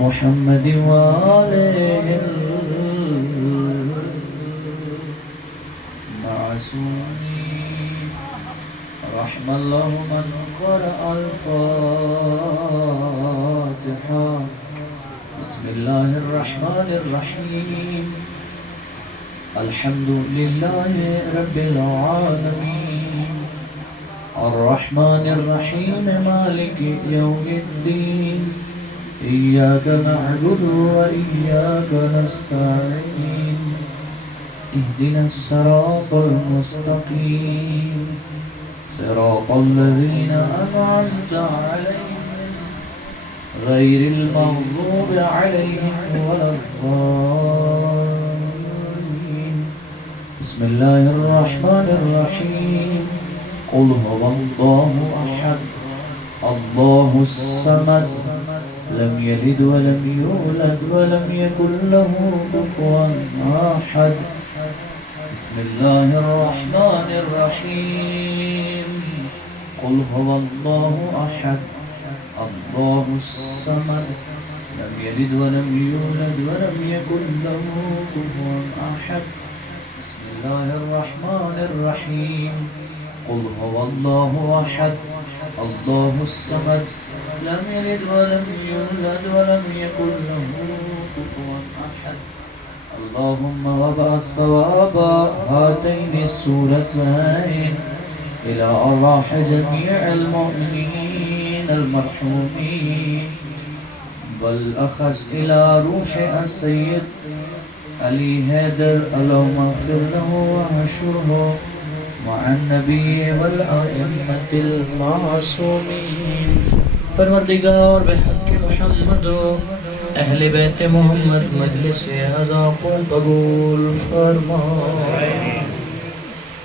محمد وآله المعصومين. رحم الله من قرأ الفاتحة. بسم الله الرحمن الرحيم. الحمد لله رب العالمين الرحمن الرحيم مالك يوم الدين. إياك نعبد وإياك نستعين. اهدنا الصراط المستقيم صراط الذين أنعمت عليهم غير المغضوب عليهم ولا الضالين. بسم الله الرحمن الرحيم. قل هو الله أحد الله الصمد لم يلد ولم يولد ولم يكن له كفوا أحد. بسم الله الرحمن الرحيم. قل هو الله أحد الله الصمد لم يلد ولم يولد ولم يكن له كفوا أحد. بسم الله الرحمن الرحيم. قل هو الله أحد الله الصمد لم يلد ولم يولد ولم يكن له كفوا أحد. اللهم وابعث ثواب هاتين السورتين إلى أرواح جميع المؤمنين المرحومين، بالأخص إلى روح السيد علي حیدر. اللهم اغفر له واحشره مع النبي والأئمة المعصومين. پروردگار بحق محمد و اہل بیت محمد مجلس عزا کو قبول فرما.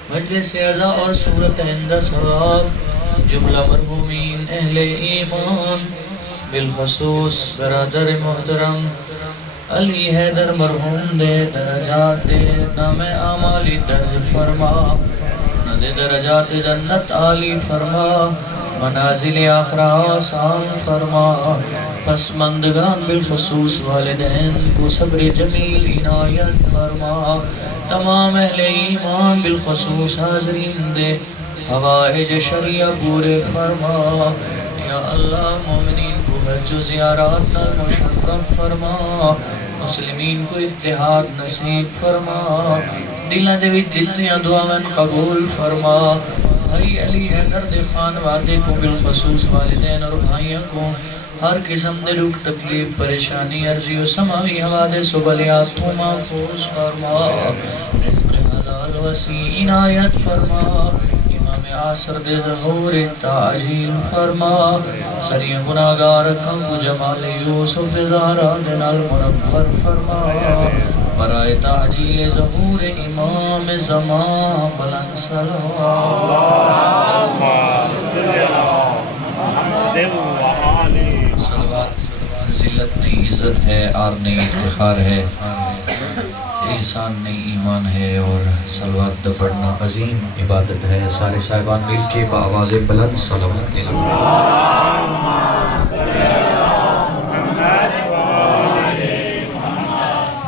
مجلس عزا اور صورت عند ثواب جملہ مرحومین اہل ایمان بالخصوص برادر محترم علی حیدر مرحوم دے درجات دے نام اعمالی درج فرما، ند درجات جنت عالی فرما، منازل آخرہ آسان فرما. پسماندگان بالخصوص والدین کو صبر جمیل عنایت فرما. تمام اہل ایمان بالخصوص حاضرین دے حوائج شریعہ پورے فرما. یا اللہ مومنین کو حج و زیارات نہ مشرف فرما، مسلمین کو اتحاد نصیب فرما، دلہ دے دلیاں دعاویں قبول فرما. بھائی علی حیدر دے خانوادے کو بالخصوص والدین اور بھائیوں کو ہر قسم دے دکھ تکلیف پریشانی عرضی و سماوی حوادث و بلیات تو محفوظ فرما. رزق حلال وسیع عنایت فرما. امام عصر دے ظہور تعجیل فرما. سری گناہگار کم کو جمال یوسف زہرا دے نال منور فرما. برائے تعجیل ظہور امام زمان بلند صلوات. ذلت نہیں عزت ہے، آر نہیں افتخار ہے، احسان نہیں ایمان ہے، اور صلوات دا پڑھنا عظیم عبادت ہے. سارے صاحبان مل کے بآواز بلند صلوات دے.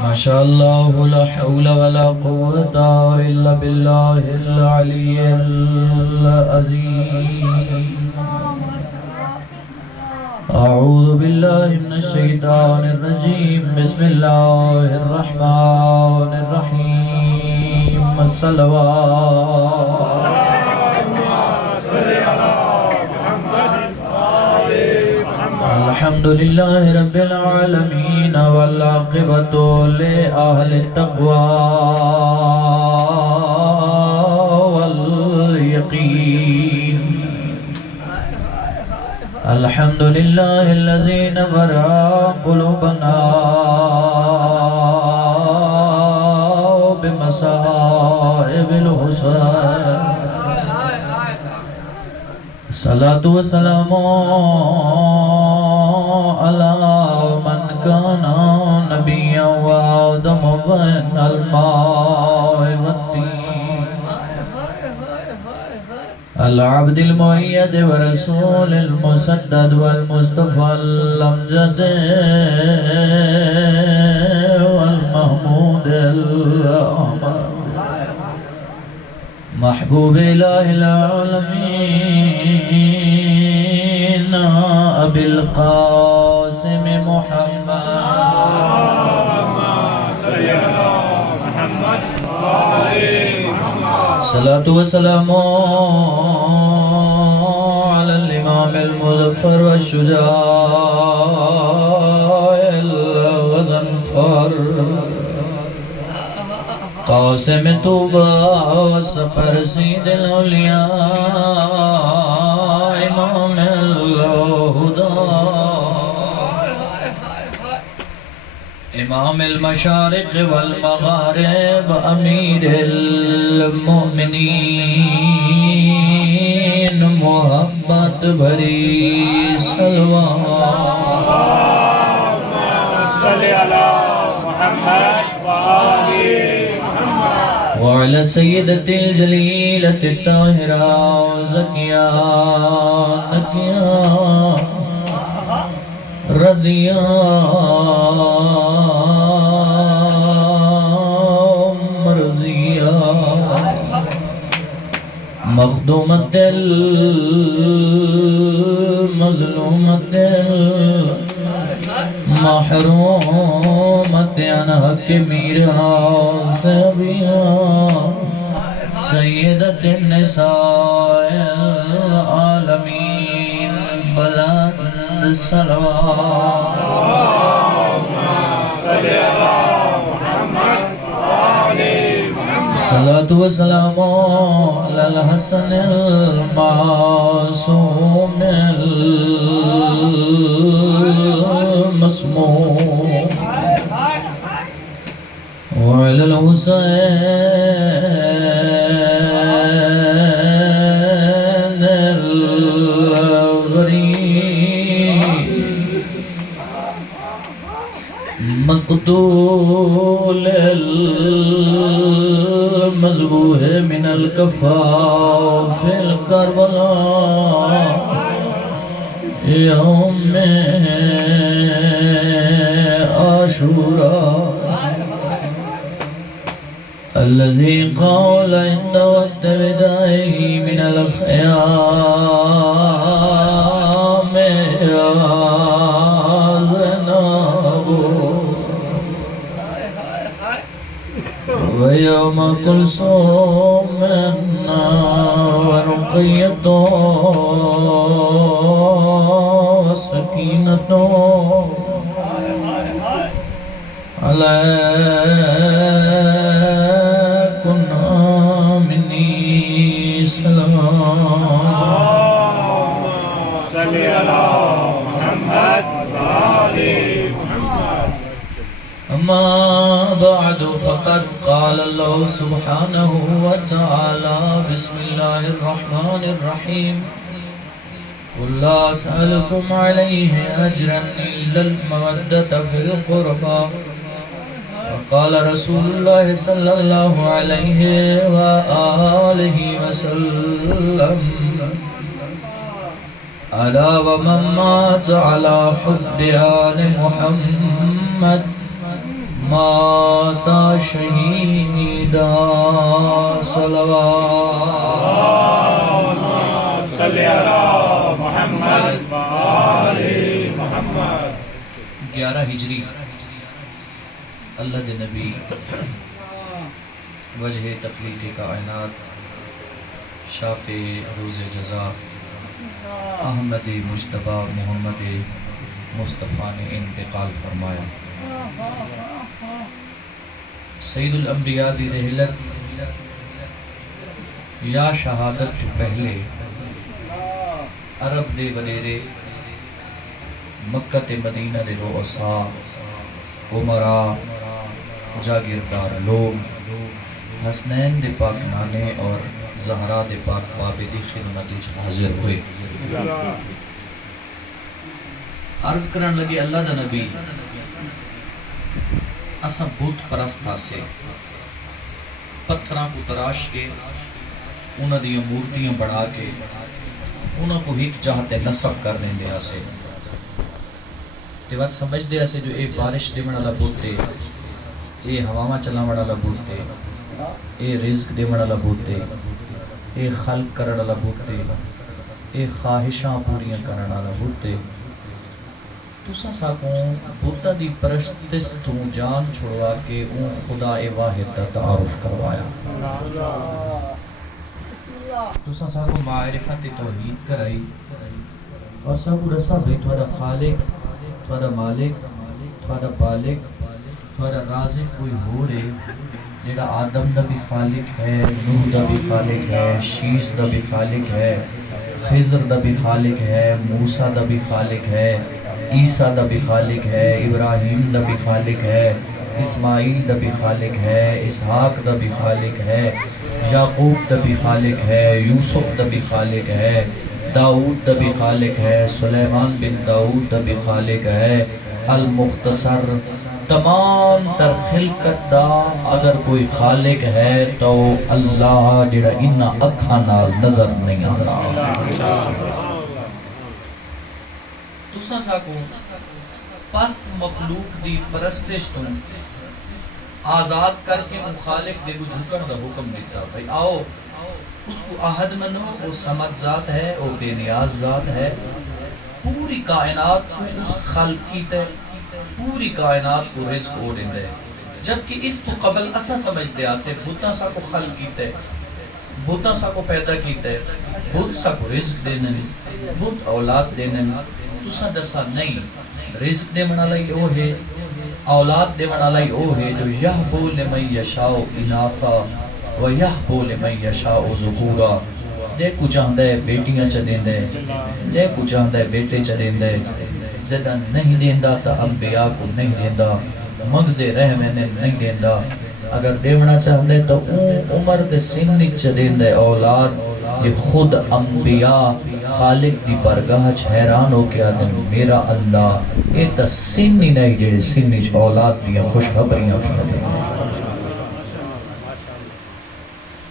ماشاءاللہ لا حول ولا قوة الا باللہ العلی العظیم. اعوذ باللہ من الشیطان الرجیم. بسم اللہ الرحمن الرحیم. الصلوات. الحمدللہ رب العالمین والعاقبۃ لأہل التقوی والیقین. الحمدللہ الذی نور قلوبنا بمصائب الحسن. صلاة و سلام علی من کان نبیا و آدم بین الماء والطین. العبد المؤيد ورسول المسدد والمصطفى الأمجد والمحمود الأحمد محبوب إله العالمين أبي القاسم محمد صلاة وسلام على الإمام المظفر والشجاع الغضنفر قاسم طوبى وسفر سيد الأولياء إمام الهدى امام المشارق والمغارب امیر المؤمنین محبت بھری صلوات صلی علی محمد وآلِ محمد وعلى سیدۃ الجلیلۃ الطاہرہ زکیہ نقیہ رضیہ مخدومت المظلومت محرومت عن حق میرا سبیہ سیدت النساء العالمین بلند صلوات صلاة وسلام على الحسن المعصوم المسموم وعلى الحسين الغريب مقتول مذبوح من الکفاف الکربلاء یوم عاشوراء الذي قال عند وقت بدائه من الخيام يا زينب ويوم كلثوم ورقية وسكينة عليكن مني سلام صل على محمد وآل محمد أما بعد فقد قال الله سبحانه وتعالى بسم الله الرحمن الرحيم قل لا أسألكم عليه أجرا إلا المودة في القربى وقال رسول الله صلى الله عليه وآله وسلم ألا ومن مات على حب آل محمد مات شهيدا صلوات صل على محمد وآل محمد 11 ہجری اللہ دے نبی وجہ تخلیق کائنات شافع روز جزا احمد مجتبی محمد مصطفیٰ نے انتقال فرمایا. سید الانبیاء دی رحلت یا شہادت تو پہلے عرب دے وڈیرے مکہ تے مدینہ دے رؤساء عمراء جاگیردار لوگ حسنین دے پاک نانے اور زہرا دے پاک بابے دی خدمت حاضر ہوئے. عرض کرن لگے اللہ دا نبی اساں بت پرست سے پتھراں کو تراش کے انہاں دی مورتیاں بنا کے انہاں کو ایک چاہتے نصب کر دیں دے آسے تے وقت سمجھ دے آسے جو اے بارش دے والا بوتے اے ہواواں چلاون والا بوتے اے رزق دے والا بوتے اے خلق کرن والا بوتے اے خواہشاں پوریاں کرن والا بوتے تساں ساکوں بوتا دی پرستش تو جان چھڑوا کے اون خدا واحد دا تعارف کروایا تساں ساکوں معرفت توحید کرائی اور ساکوں رسا بھئی تھوڑا خالق تھوڑا مالک تھوڑا بالک تھوڑا رازق کوئی ہو رہے جیڑا آدم دا بھی خالق ہے نوح دا بھی خالق ہے شیش دا بھی خالق ہے خضر دا بھی خالق ہے موسیٰ دا بھی خالق ہے عیسیٰ دا بھی خالق ہے ابراہیم دا بھی خالق ہے اسماعیل دا بھی خالق ہے اسحاق دا بھی خالق ہے یعقوب دا بھی خالق ہے یوسف دا بھی خالق ہے داؤد دا بھی خالق ہے سلیمان بن داؤد دا بھی خالق ہے المختصر تمام تر خلقت دا اگر کوئی خالق ہے تو اللہ جڑا انہا اکھاں نال نظر نہیں آتا تساں ساکو پست مخلوق دی پرستش تو آزاد کر کے خالق دے کو جھکن دا حکم دیتا بھئی آؤ اس کو عہد منو وہ سمد ذات ہے وہ بے نیاز ذات ہے پوری کائنات کو اس خلق کی تے پوری کائنات کو رزق ہو دیں دے جبکہ اس تو قبل اسا سمجھتے آسے بھوتا سا کو خلق کیتے بھوتا سا کو پیدا کیتے بھوت سا کو رزق دینے بھوت اولاد دینے تسا دسا نہیں رزق دے منالائی او ہے اولاد دے منالائی او ہے جو یحبو لمن یشاؤ انافا و یحبو لمن یشاؤ ذکورا دے کو چاہندے بیٹیاں چا دیں دے کو چاہندے بیٹے چا دیں دے جدہ نہیں دیندہ تا انبیاء کو نہیں دیندہ مگ دے رہ میں نہیں دیندہ اگر دیونا چاہندے تو عمر دے سنی چا دیندے اولاد یہ خود انبیاء خالق دی برگاہ حیران ہو کے آدم میرا اللہ اے تا سنی نہیں جڑے سنی چا اولاد دیا خوش خبریاں پڑھ دیں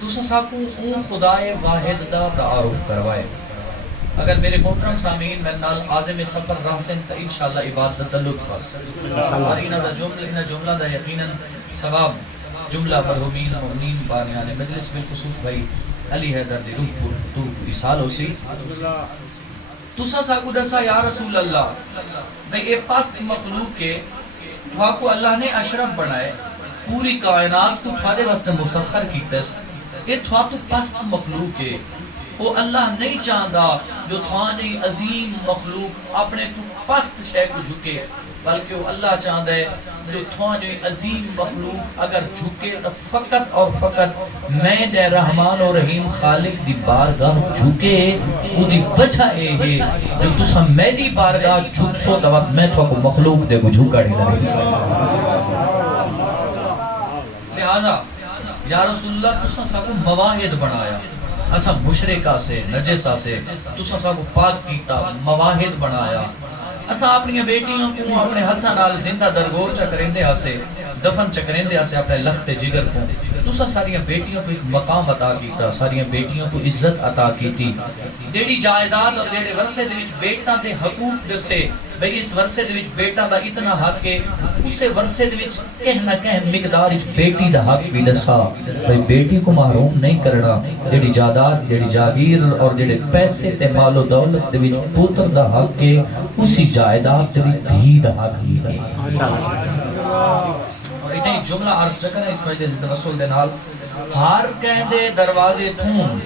دوسرا ساکو اون خدای واحد دا تعارف کروائے اگر میرے محترم سامعین میں نال عازم سفر راسن تا انشاءاللہ عبادت لطف اور انہا دا جملہ دا یقیناً ثواب جملہ مرحومین مؤمنین بانیان مجلس بالخصوص بھائی علی حیدر دی روح کو تو ایسال ہو سی تسا ساکو دسا یا رسول اللہ بھئی اے پاست مخلوق کے تھواکو اللہ نے اشرف بنائے پوری کائنات کو تھوادے واسطے مسخر کی تست اے تھواتو پاست مخلوق کے وہ اللہ نہیں چاہتا جو تھوانے عظیم مخلوق اپنے تو پست شے کو جھکے بلکہ وہ اللہ چاہتا ہے جو تھوانے عظیم مخلوق اگر جھکے تو فقط اور فقط میں دے رحمان و رحیم خالق دی بارگاہ جھکے وہ دی وجہ ہے جو تسا میری بارگاہ جھک سو تو وقت میں تھوا کو مخلوق دے کو جھکا نہیں لہذا یا رسول اللہ تسا سا کو مواحد بنایا اسا مشرکہ سے نجسہ سے تسا سا کو پاک کیتا مواحد بنایا اسا اپنی بیٹیوں کو اپنے ہتھا نال زندہ درگور چا کریں دے آسے دفن چا کریں دے آسے اپنے لخت جگر کو تسا ساریاں بیٹیوں کو ایک مقام عطا کیتا ساریاں بیٹیوں کو عزت عطا کیتی دیڑی جائیداد اور دیڑے ورسے دے وچ بیٹا دے حقوق دسے بھئی اس ورسے دے وچ بیٹا دا اتنا حق ہے اسے ورسے دے وچ کہنا کہیں مقدار بیٹی دا حق بھی دسا بھئی بیٹی کو محروم نہیں کرنا دیڑی جائیداد دیڑی جاگیر اور دیڑے پیسے تے مال و دولت دے وچ پوتر دا حق ہے اسی جائیداد دے وچ دھی دا حق بھی ہے اور اتنی جملہ عرض جکر ہے اس مجلس رسول دے نال ہر کہہ دے دروازے تھون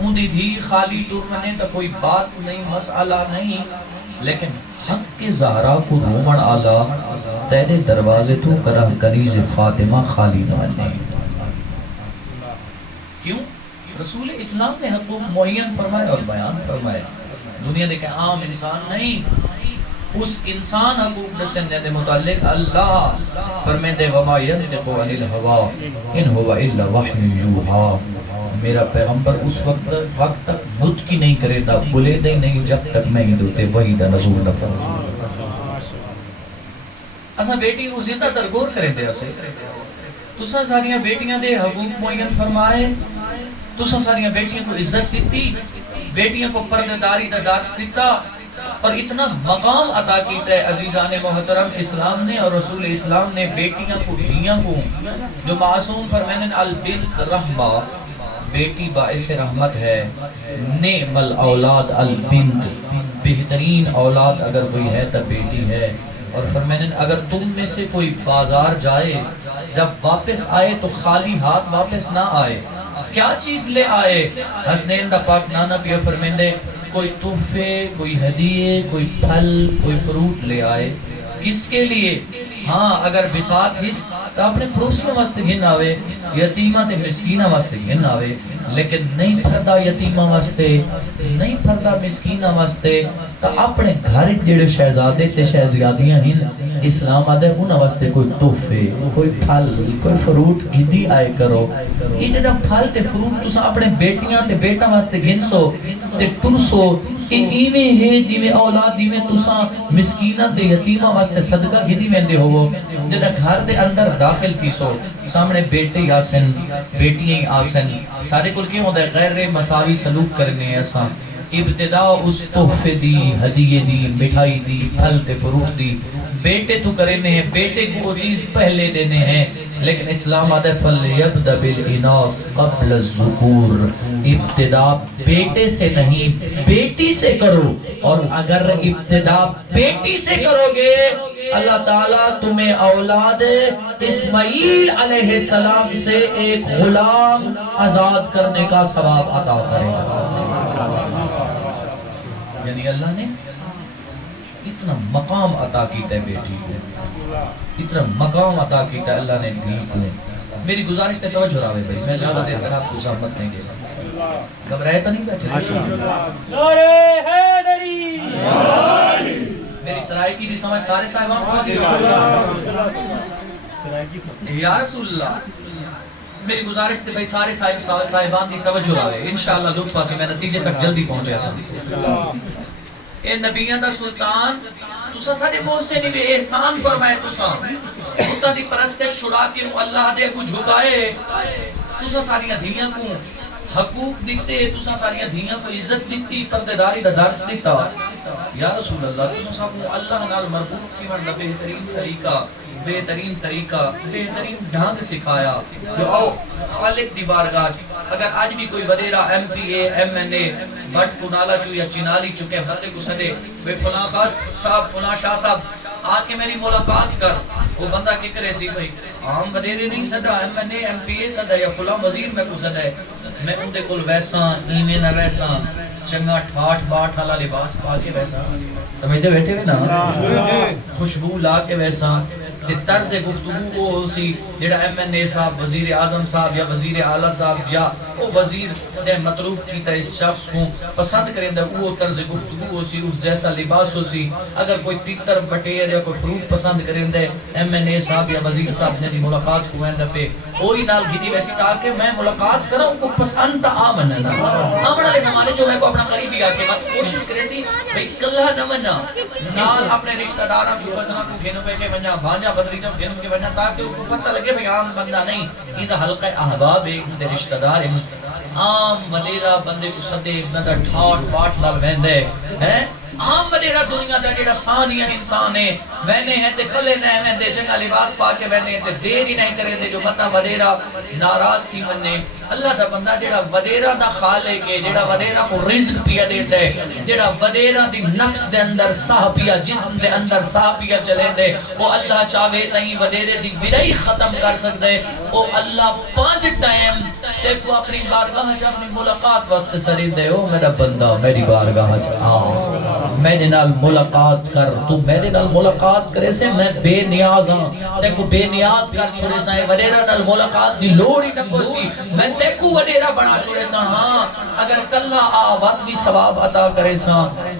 ان دی دھی خالی ٹرمنے تا کوئی بات نہیں مسئلہ نہیں لیکن حق کے زہرا کو رومن آلہ تیرے دروازے تو کرہ کنیز فاطمہ خالی نوانے کیوں؟ رسول اسلام نے حقوق معین فرمائے اور بیان فرمائے دنیا دے کہ عام انسان نہیں اس انسان حقوق دسنے دے متعلق اللہ فرمائے دے وما ینتقو عن الہوا ان ہوا الا وحی یوہا میرا پیغمبر اس وقت تک نطق کی نہیں کرے دا بلے دے نہیں جب تک میں ہی دوتے وہی دا نزول نفر اسا بیٹی کو زندہ درگور کریں دے اسے تو ساریاں بیٹیاں دے حقوق معین فرمائے تسا ساریاں بیٹیاں کو عزت دیتی، بیٹیاں کو پردیداری دا درس دیتا، اور اتنا مقام عطا کیتا ہے عزیزان محترم اسلام نے اور رسول اسلام نے بیٹیاں کو، دھیاں کو، جو معصوم فرمائیں البنت رحمہ، بیٹی باعث رحمت ہے، نعم الاولاد البنت، بہترین اولاد اگر کوئی ہے تو بیٹی ہے۔ اور فرمائیں اگر تم میں سے کوئی بازار جائے، جب واپس آئے تو خالی ہاتھ واپس نہ آئے، کیا چیز لے آئے؟ حسنین دا پاک نانا پیا فرمائیں کوئی تحفے، کوئی ہدیے، کوئی پھل، کوئی فروٹ لے آئے۔ کس کے لیے؟ ہاں اگر بسات ہس تو اپنے پڑوسیوں واسطے گھن آوے، یتیمہ تے مسکینہ واسطے گھن آوے، لیکن نہیں پھردہ یتیمہ واسطے، نہیں پھردہ مسکینہ واسطے، تو اپنے گھر جڑے شہزادے تے شہزادیاں ہن، اسلام آدھے انہاں واسطے کوئی تحفے، کوئی پھل، کوئی فروٹ گھدی آئے کرو۔ یہ جڑا پھل تے فروٹ تسا اپنے بیٹیاں تے بیٹا واسطے گھن سو تے ترسو، ایویں ہے جویں اولاد دیویں تسا مسکینہ تے یتیمہ واسطے صدقہ گھدی ویندے ہوو۔ جڑا گھر دے اندر داخل تھی سو سامنے بیٹے ہی آسن، بیٹیاں ہی آسن، سارے کل کیوں ہوتا ہے غیر مساوی سلوک کرنے ہیں ایسا۔ ابتدا اس تحفے دی، ہدیے دی، مٹھائی دی، پھل تے فروٹ دی بیٹے تو کرنے ہیں، بیٹے کو وہ چیز پہلے دینے ہیں، لیکن اسلام آدھے فَلْيَبْدَ بِالْإِنَاثِ قَبْلَ الذُّكُورِ، ابتدا بیٹے سے نہیں بیٹی سے کرو، اور اگر ابتدا بیٹی سے کرو گے اللہ تعالیٰ تمہیں اولاد اسماعیل علیہ السلام سے ایک غلام آزاد کرنے کا ثواب عطا کرے گا۔ یعنی اللہ نے اتنا مقام عطا کیتا ہے بیٹی کو، اتنا مقام عطا کیتا ہے اللہ نے دھی کو۔ میری گزارش تے توجہ راوے بھائی، میں زیادہ دیر تک آپ کو زحمت نہیں گے، گھبرائے تو نہیں بیٹھے؟ نعرہ حیدری، میری سرائے کی دی سمجھ سارے صاحبان کو دی یا رسول اللہ۔ میری گزارش تے بھائی سارے صاحبان دی توجہ راوے، انشاءاللہ لطف واسی میں نتیجے تک جلدی پہنچے سن۔ اے نبیان دا سلطان تسا سارے محسنی میں احسان فرمائے، تسا خدا دی پرستے چھڑا کے اللہ دے کو جھکائے، تسا ساریاں دھیاں کو حقوق دیتے، تسا ساریاں دھیاں کو عزت دیتی، پردیداری دا درس دیتا۔ یا رسول اللہ تسا ساکو اللہ نال مربوط تھی ورنہ بہترین سلیقہ، بہترین طریقہ، بہترین ڈھانگ سکھایا جو آؤ خالق دی بارگاہ۔ اگر آج بھی کوئی وڈیرا M P A, M N A, but کنالا چو یا چنالی چکے بندے کو سدے بے فلاں خان صاحب، فلاں شاہ صاحب آ کے میری ملاقات کر، وہ بندہ کی کرے سی بھائی عام وڈیرے نہیں صدا، ایم این اے، ایم پی اے صدا یا فلاں وزیر میں کو صدا ہے، میں ان دے کل ویسا ایمیں نہ ویسا چنگا ٹھاٹ باٹ والا لباس پا کے ویسا، سمجھتے بیٹھے ہوئے نا، خوشبو لا کے ویسا، طرز گفتگو وہ اسی جڑا ایم این اے صاحب، وزیر اعظم صاحب یا وزیر اعلیٰ صاحب یا وہ وزیر دے مطلوب کیتا اس شخص کو پسند کریں دا وہ طرز گفتگو اسی، اس جیسا لباس اسی۔ اگر کوئی تیتر بٹیر یا کوئی فروٹ پسند کریں دے ایم این اے صاحب یا وزیر صاحب نے ملاقات کو ویندہ پہ وہی نال گھدی ویسی تاکہ میں ملاقات کروں کو پسند آمننا آمن والے زمانے جو میں کو اپنا قریبی آکے بات کوشش کرے سی بھئی کلہ نمنا نال اپنے رشتہ دارہ کی فسنہ کو گھنوں پہ کے بنجا بھانجا بدری جب گھنوں کے بنجا تاکہ ان کو پتہ لگے بھئی عام بندہ نہیں، یہ دا حلقہ احباب ایک دے رشتہ دار عام وڈیرا بندے کو صدے بندہ ٹھاٹ باٹ لال ویندے ہیں، عام وڈیرا دنیا دا جیڑا ثانیہ انسان ہے وینے ہیں تے کلے نہ ویندے چنگا لباس پا کے وینے تے دیر ہی نہیں کرے دے جو متا وڈیرا ناراض تھی ونے۔ اللہ دا بندہ جیڑا وڈیرا دا خالق ہے، جیڑا وڈیرا کو رزق پیا دیتا ہے، جیڑا وڈیرا دی نفس دے اندر ساہ پیا، جسم دے اندر ساہ پیا چلے دے، وہ اللہ چاہے تہیں وڈیرے دی بڑائی ختم کر سکتے، وہ اللہ 5 ٹائم تے کو اپنی بارگاہ چاہ اپنی ملاقات واسطے سری دے، او میرا بندہ میری بارگاہ چاہ آؤ میرے نال ملاقات کر، تو میرے نال ملاقات کرے سے میں بے نیاز ہاں، تے کو بے نیاز کر چھوڑے سائے وڈیرا نال ملاقات دی لوڑی نہ پوسی، میں تے کو وڈیرا بنا چھوڑے سا، ہاں اگر کلہ آوات بھی ثواب عطا کرے سا،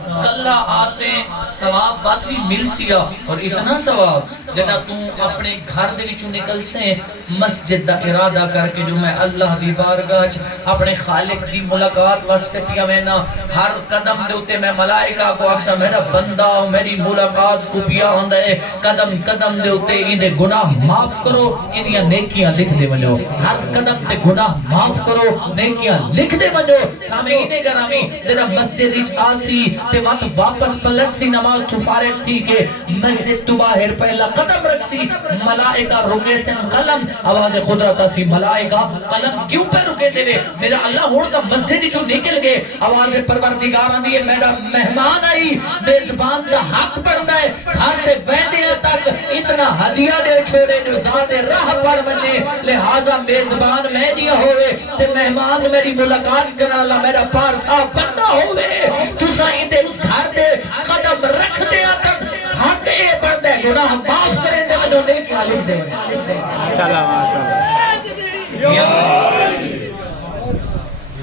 کلہ آسے ثواب بات بھی مل سیا، اور اتنا ثواب جنا تو اپنے گھر دے وچوں نکل سے مسجد دا ارادہ کر کے جو میں اللہ دی بارگاہ اپنے خالق دی ملاقات واسطے پیا وینا، ہر قدم دے ہوتے میں ملائکہ کو اکسا میرا بندہ میری ملاقات کو پیا ہوندہ ہے، قدم قدم دے ہوتے انہیں گناہ معاف کرو، انہیں نیکیاں لکھ دے ملو، ہر قدم دے گناہ معاف کرو نیکیاں لکھ دے بنو سامعین گرامی ذرا مسجد وچ آسی تے وقت واپس پلسی نماز تو فارغ تھی کہ مسجد تو باہر پہلا قدم رکھسی ملائکہ رکے سن قلم آواز قدرت سی ملائکہ قلم کیوں پہ رکے دے میرا اللہ ہون دا مسجد جو نکل گئے آواز پروردگار آندی ہے میرا مہمان آئی میزبان دا حق بڑھتا ہے کھاتے بیٹھے تک اتنا ہدیہ دے چھوڑے جو ذات راہ پر بنے لہذا میزبان میں دیا ہوئے تے مہمان میری ملاقات کرنا اللہ میرا پارسا بندہ ہوئے تو سائیں دے گھر دے قدم رکھ دیا تک حق اے بڑھتا ہے گناہ معاف کریں دے وجہ نیک لکھ دے ماشاءاللہ ماشاءاللہ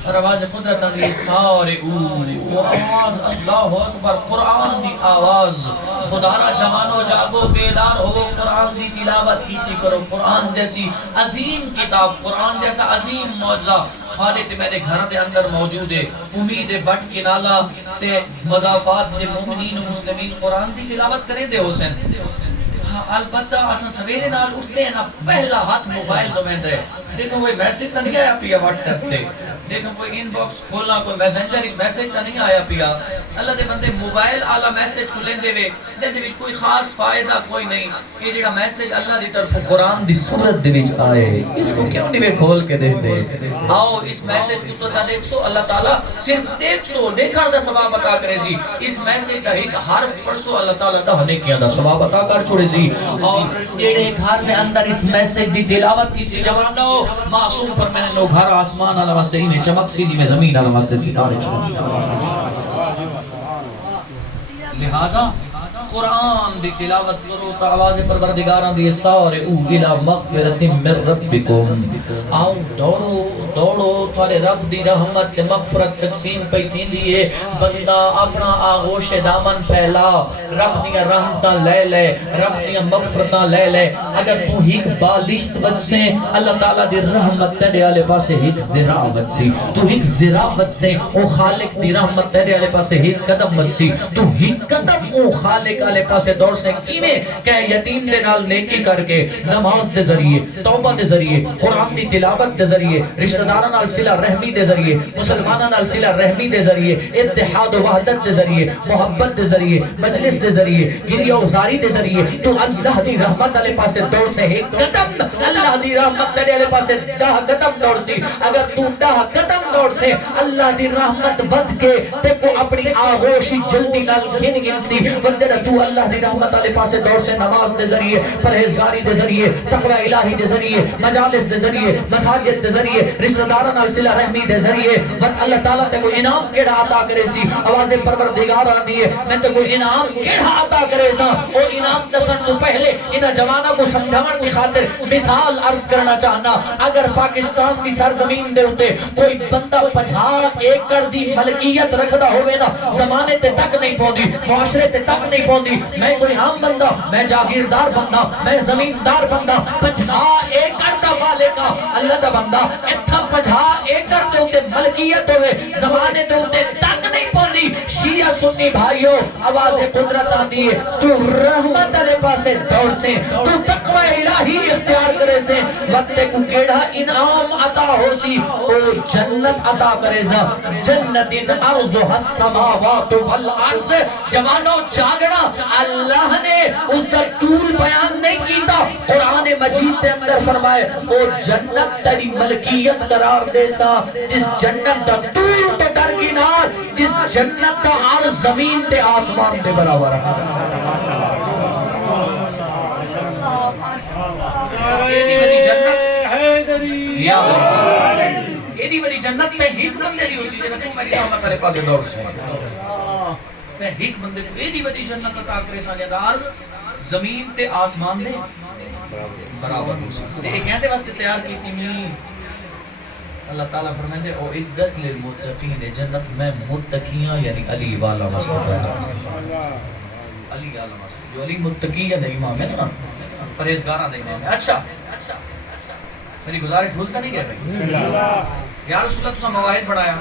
اور آواز قدرت دی سارے وہ آواز اللہ اکبر قرآن دی آواز خدا را جوانو جاگو بیدار ہو قرآن دی تلاوت کی کرو قرآن جیسی عظیم کتاب قرآن جیسا عظیم معجزہ خالد میرے گھر دے اندر موجود ہے امید بٹ کے نالا تے مضافات دے مومنین و مسلمین قرآن دی تلاوت کریں دے حسین البتہ اساں سویرے نال اٹھتے ہیں نا پہلا ہاتھ موبائل تو میں دے دیکھو کوئی میسیج تا نہیں آیا پیا واٹس ایپ تے دیکھو کوئی ان باکس کھولنا کوئی میسنجر اس میسیج تا نہیں آیا پیا اللہ دے بندے موبائل آلا میسیج کو لیندے وے دے وچ کوئی خاص فائدہ کوئی نہیں یہ جڑا میسیج اللہ دی طرف قرآن دی صورت دے وچ آئے اس کو کیوں نہیں کھول کے دے دے آؤ اس میسیج کو تو دیکھ سو اللہ تعالیٰ صرف دیکھ سو دیکھر دا ثواب عطا کرے سی اس میسیج دا ایک حرف پڑھ سو اللہ تعالیٰ دا ہنے کیا دا ثواب عطا کر چھوڑے سی اور جڑے گھر دے اندر اس میسیج دی تلاوت تھی سی جوانو معصوم فرمانے نو گھر آسمان علی واسطے ہی چمک سی دی میں زمین علی واسطے ستارے چمک لہذا قرآن دی تلاوت کرو تو آواز پروردگاران دی سارے الى مغفرت من ربکم آؤ دوڑو دوڑو تھارے رب دی رحمت مغفرت تقسیم پہ تھی دیئے بندہ اپنا آغوش دامن پھیلا رب دیا رحمتاں لے لے رب دیا مغفرتاں لے لے اگر تو ہیک بالشت بچ سے اللہ تعالیٰ دی رحمت تیرے آلے پاسے ہیک زرا بچ سی تو ہیک زرا بچ سے او خالق دی رحمت تیرے آلے پاسے ہیک قدم بچ سی تو ہیک قدم او خالق آلے پاسے دور سے کیویں کہ یتیم دے نال نیکی کر کے نماز دے ذریعے توبہ دے ذریعے قرآن دی تلاوت دے ذریعے رشتہ داراں نال صلہ رحمی دے ذریعے مسلماناں نال صلہ رحمی دے ذریعے اتحاد و وحدت دے ذریعے محبت دے ذریعے مجلس دے ذریعے گریہ و زاری دے ذریعے تو اللہ دی رحمت والے پاسے دور سے ایک قدم اللہ دی رحمت والے پاسے 10 قدم دور سی اگر تو 10 قدم دور سے اللہ دی رحمت ود کے تے کو اپنی آغوشی جلدی نال گن سی بندے تو اللہ دی رحمت والے پاسے دور سے نماز دے ذریعے پرہیزگاری دے ذریعے تقوی الہی دے ذریعے مجالس دے ذریعے مساجد دے ذریعے رشتہ داراں نال صلہ رحمی دے ذریعے وقت اللہ تعالیٰ تے کوئی انعام کیڑا عطا کرے سی آواز پروردگار آندی ہے میں تے کوئی انعام کیڑا عطا کرے سا او انعام دسن تو پہلے انہاں جواناں کو سمجھاون کی خاطر مثال عرض کرنا چاہنا اگر پاکستان دی سرزمین دے اوتے کوئی بندہ 50 ایکڑ دی ملکیت رکھدا ہوے نا زمانے تے تک نہیں پہنچی معاشرے تے تک نہیں پہنچی میں کوئی عام بندہ میں جاگیردار بندہ میں زمیندار بندہ 50 ایکڑ دا مالکا اللہ دا بندہ اتھا 50 ایکڑ دے اوتے ملکیت ہوئے زمانے دے اوتے تک نہیں پہنچی شیعہ سنی بھائیو آواز قدرت آندی ہے تو رحمت علیہ پاسے دوڑ سے تو تقوی الہی اختیار کرے سے وقت کو کیڑا انعام عطا ہو سی او جنت عطا کرے سا جنت ارضها السماوات والارض جوانو جاگنا اللہ نے اس کا طول بیان نہیں کیتا قرآن مجید کے اندر فرمائے او جنت تیری ملکیت قرار دے سا جس جنت دا طول تو درکنار جس جنت دا عرض زمین تے آسمان تے برابر ہے ایڈی بڑی جنت ایڈی بڑی جنت میں ہیک بندے دی اسی جنت میں میری رحمت والے پاسے دور سے میں ہیک بندے کو ایڈی بڑی جنت عطا کرے سا عرض زمین تے آسمان دے برابر ہو سکتے ایک کہتے واسطے تیار کی تھی اللہ تعالیٰ فرمائے دے او عدت للمتقین جنت میں متقیاں یعنی علی والا واسطہ علی والا واسطہ جو علی متقی یا نہیں امام ہے نا پرہیزگاراں دے امام ہے اچھا میری گزارش بھولتا نہیں گیا بھائی یا رسول اللہ تسا مواعظ بڑھایا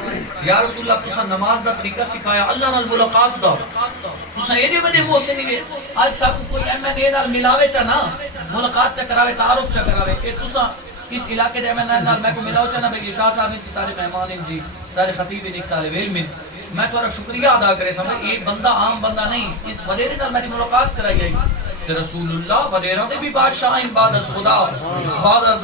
یا رسول اللہ تسا نماز دا طریقہ سکھایا اللہ نال ملاقات دا تسا ایڈی بڑے موسے نہیں آج سب کوئی ایم این اے نال ملاوے چا نا ملاقات چا کراوے تعارف چا کراوے کہ تسا اس علاقے دے میں کو ملاو چاہنا بھئی شاہ صاحب کی سارے مہمان ہیں جی سارے خطیب ایک طالب علم ہیں میں تھوڑا شکریہ ادا کرے سمجھ ایک بندہ عام بندہ نہیں اس وڈیرے نال میری ملاقات کرائی گئی تے رسول اللہ وڈیرہ دے بھی بادشاہ ہیں بعد از خدا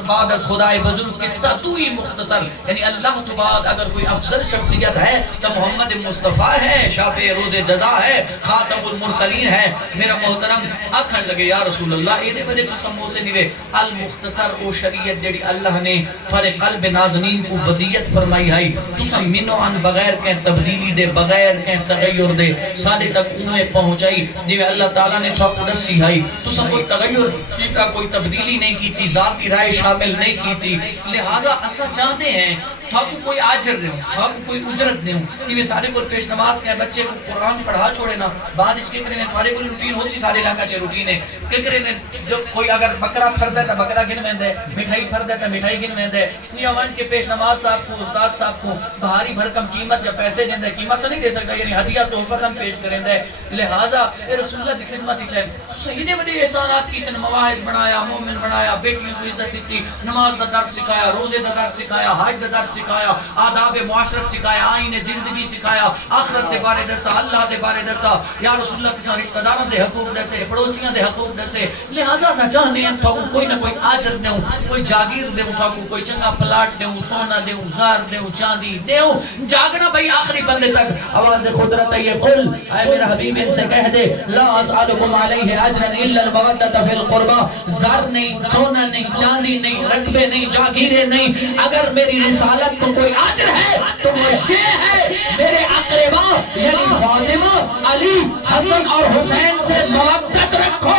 بعد از خدای بزرگ قصہ تو ہی مختصر یعنی اللہ تو بعد اگر کوئی افضل شخصیت ہے تو محمد مصطفیٰ ہے شافع روز جزا ہے خاتم المرسلین ہے میرا محترم آکھن لگے یا رسول اللہ اینے بڑے تو سمو سے نیوے المختصر او شریعت جیڑی اللہ نے تھارے قلب ناظرین کو بدیت فرمائی ہے تو سم منو ان بغیر کے تبدیلی دے بغیر کے تغیر دے سادے تک انہیں پہنچائی جیوے اللہ تعالیٰ نے تھا قدسی ہے تو سب کوئی تغیر کیتا کوئی تبدیلی نہیں کی تھی ذاتی رائے شامل نہیں کی تھی لہٰذا ایسا چاہتے ہیں تھا کو کوئی آجر نہیں ہوں تھا کو کوئی اجرت نہیں ہوں کہ سارے کو پیش نماز کے بچے کو قرآن پڑھا چھوڑے نا بعد اس کے کرنے تھارے کو روٹین ہو سی سارے علاقہ چے روٹین ہے کہ کرنے جب کوئی اگر بکرا پھر دیتا بکرا گن میں دے مٹھائی پھر دیتا مٹھائی گن میں دے نیوان کے پیش نماز صاحب کو استاد صاحب کو بہاری بھرکم قیمت یا پیسے دیں دے قیمت تو نہیں دے سکتا یعنی ہدیہ تحفت ہم پیش کریں دے لہٰذا رسول اللہ دی خدمت ہی چاہے سہیدے بڑے احسانات کی تن مواہد بنایا مومن بنایا بیٹیوں کو عزت دیتی نماز دا درس سکھایا روزے دا درس سکھایا حج دا درس سکھایا آداب معاشرت سکھایا آئین زندگی سکھایا آخرت دے بارے دسا اللہ دے بارے دسا یا رسول اللہ کسا رشتہ داروں دے حقوق دسے پڑوسیاں دے حقوق دسے لہٰذا سا چاہنے ہیں تو کوئی نہ کوئی آجر دے کوئی جاگیر دے کوئی چنگا پلاٹ دے سونا دے زار دے چاندی دے جاگنا بھئی آخری بندے تک آواز قدرت ہے یہ قل اے میرا حبیب ان سے کہہ دے لا اسألکم علیہ اجرا الا المودۃ فی القربہ زار نہیں سونا نہیں چاندی نہیں رقبے نہیں جاگیریں نہیں اگر میری رسالت کو کوئی آجر ہے تو وہ یہ ہے میرے اقربا یعنی فاطمہ علی حسن اور حسین سے مودت رکھو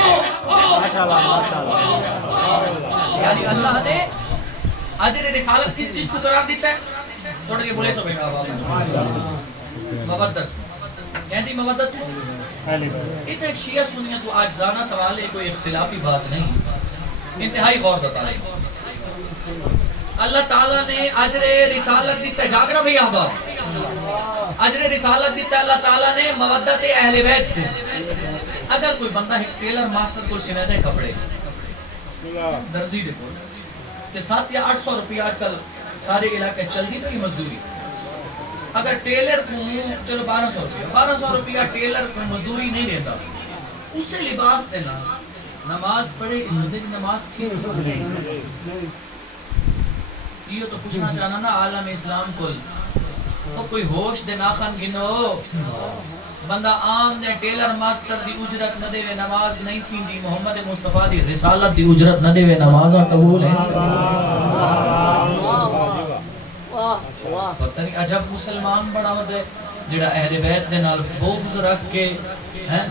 یعنی اللہ نے اجر رسالت کس چیز کو قرار دیتا ہے تھوڑا یہ بولے سو بیٹا مودت کہتی مودت کو یہ تو ایک شیعہ سنیہ تو آج زانہ سوال ہے کوئی اختلافی بات نہیں انتہائی غور بتا رہے اللہ تعالیٰ نے اجر رسالت دیتا ہے جاگرہ بھئی احباب اجر رسالت دیتا ہے اللہ تعالیٰ نے مودت اہل بیت کو اگر کوئی بندہ ایک ٹیلر ماسٹر کو سمیتا ہے کپڑے درزی دیکھو کہ 7 یا 800 روپیہ آج کل سارے علاقے چل دی تو یہ مزدوری اگر ٹیلر کو چلو 1200 روپیہ ٹیلر کو مزدوری نہیں دیتا اس سے لباس دینا نماز پڑھے اس وجہ کی نماز تھی یہ تو پوچھنا چاہنا نا عالم اسلام کل تو کوئی ہوش دے ناخن گنو بندہ عام نے ٹیلر ماسٹر دی اجرت نہ دے وے نماز نہیں تھی دی محمد مصطفیٰ دی رسالت دی اجرت نہ دے وے نماز قبول ہے پتہ نہیں عجب مسلمان بڑا ودے جڑا اہل بیت دے نال بغض رکھ کے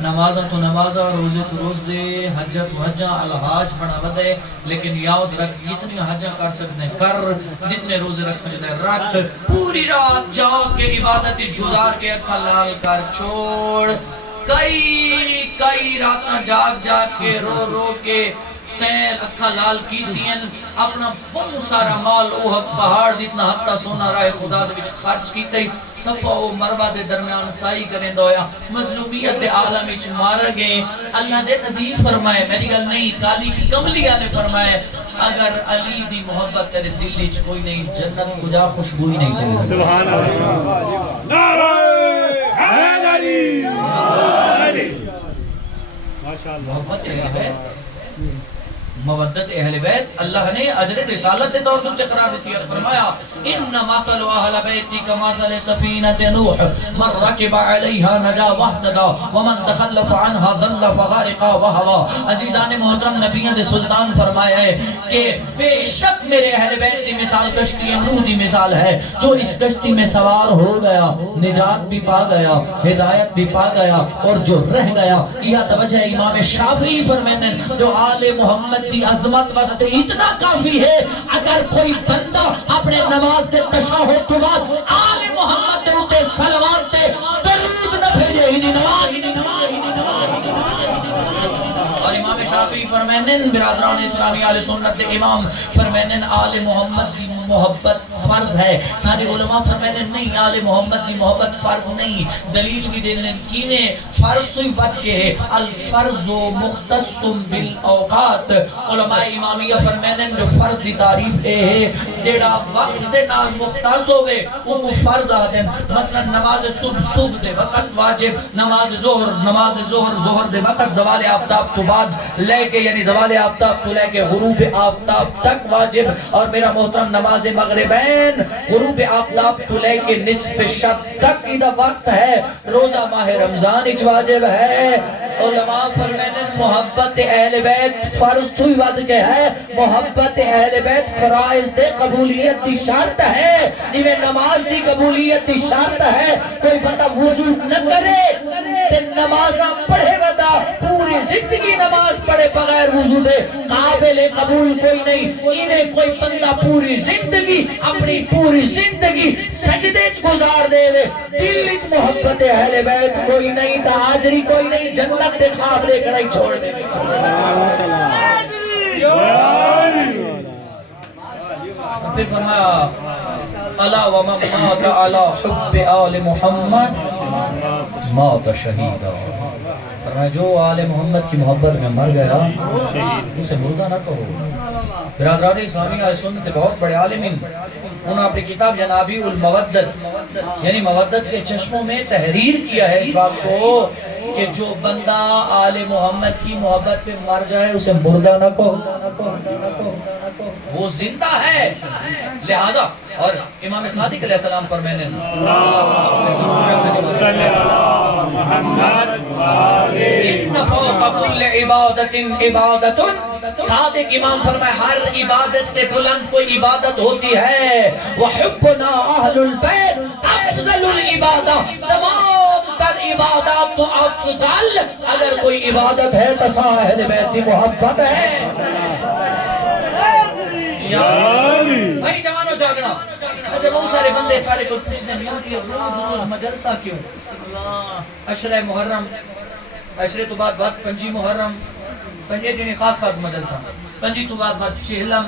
نمازہ تو نمازہ روزے تو روزے حجہ تو حجہ الحاج بنا ودے لیکن یاد رکھ جتنی حجہ کر سکتے ہیں کر جتنے روزے رکھ سکتے ہیں رکھ پوری رات جاؤ کے عبادت گزار کے اکھا لال کر چھوڑ کئی راتاں جاگ کے رو رو کے تین اکھا لال کی دین اپنا بہت سارا مال او حق پہاڑ جتنا حق تا سونا رائے خدا دے وچ خرچ کیتے صفا و مروہ دے درمیان سائی کریں دویا مظلومیت دے عالم وچ مار گئے اللہ دے نبی فرمائے میری گل نہیں کالی کی کملیہ نے فرمائے اگر علی دی محبت تیرے دل وچ کوئی نہیں جنت کجا خوشبوئی نہیں سکتی سبحان اللہ نعرہ حیدری ماشاءاللہ محبت مودت اہل بیت اللہ نے اجر رسالت دے طور سے قرار دیتی ہے فرمایا ان مثل اہل بیتی کمثل سفینۃ نوح من رکب علیہا نجا واہتدی ومن تخلف عنہا ضل فغرق وهوى عزیزان محترم نبیوں دے سلطان فرمایا ہے کہ بے شک میرے اہل بیت دی مثال کشتی نوح دی مثال ہے جو اس کشتی میں سوار ہو گیا نجات بھی پا گیا ہدایت بھی پا گیا اور جو رہ گیا یہ توجہ امام شافعی فرماتے ہیں جو آل محمد دی عظمت واسطے اتنا کافی ہے اگر کوئی بندہ اپنے نماز دے تشہد تو بعد آل محمد دے اوتے صلوات دے درود نہ بھیجے ہی نماز اور امام شافعی فرمائیں برادران اسلامی آل سنت دے امام فرمائیں آل محمد دی محبت فرض ہے. سارے علماء فرمائے نہیں آل محمد کی محبت فرض نہیں. دلیل بھی دینے کیویں فرض سوئی بات کے ہے الفرض مختص بالاوقات. علماء امامیہ فرمائے جو فرض دی تعریف ہے جیڑا وقت دے نال مختص ہوئے وہ کو فرض آدھیں. مثلا نماز صبح دے وقت واجب, نماز ظہر دے وقت زوال آفتاب تو بعد لے کے یعنی زوال آفتاب تو لے کے غروب آفتاب تک واجب. اور میرا محترم نماز مغربین غروب آفتاب تو لے کے نصف شب تک ادھا وقت ہے. روزہ ماہ رمضان اچ واجب ہے. علماء فرمائے محبت اہل بیت فرض تو ہی ود کے ہے. محبت اہل بیت فرائض دے قبولیت دی شرط ہے. جویں نماز دی قبولیت دی شرط ہے. کوئی بندہ وضو نہ کرے تے نمازاں پڑھے ودا پوری زندگی نماز پڑھے بغیر وضو دے قابل قبول کوئی نہیں. انہیں کوئی بندہ پوری زندگی اپنی پوری زندگی سجدے چ گزار دے وے دل وچ محبت اہل بیت کوئی نہیں تا حاضری کوئی نہیں جنت دے خواب دیکھنا ہی چھوڑ دے. پھر فرمایا الا ومن مات على حب آل محمد مات شہیدا. فرمایا جو آل محمد کی محبت میں مر گیا اسے مردہ نہ کہو. برادران اسلامی علیہ سنت بہت بڑے عالمین انہوں نے اپنی کتاب جنابی المودت یعنی مودت کے چشموں میں تحریر کیا ہے اس بات کو کہ جو بندہ آل محمد کی محبت پہ مر جائے اسے مردہ نہ کہو, وہ زندہ ہے. لہذا اور امام صادق علیہ السلام فرمانے ان فوق كل عبادت عبادت. صادق امام فرمائے ہر عبادت سے بلند کوئی عبادت ہوتی ہے. وحبنا اہل البیت افضل العبادہ. تمام تر عبادات تو افضل اگر کوئی عبادت ہے تو اہل بیت کی محبت ہے. بھائی جوانو جاگنا. اچھا بہت سارے بندے سارے کو پوچھنے روز مجلسہ کیوں؟ عشرہ محرم, عشرے تو بعد پنجی محرم, پنجے دن خاص مجلسہ, پنجی تو بعد چہلم,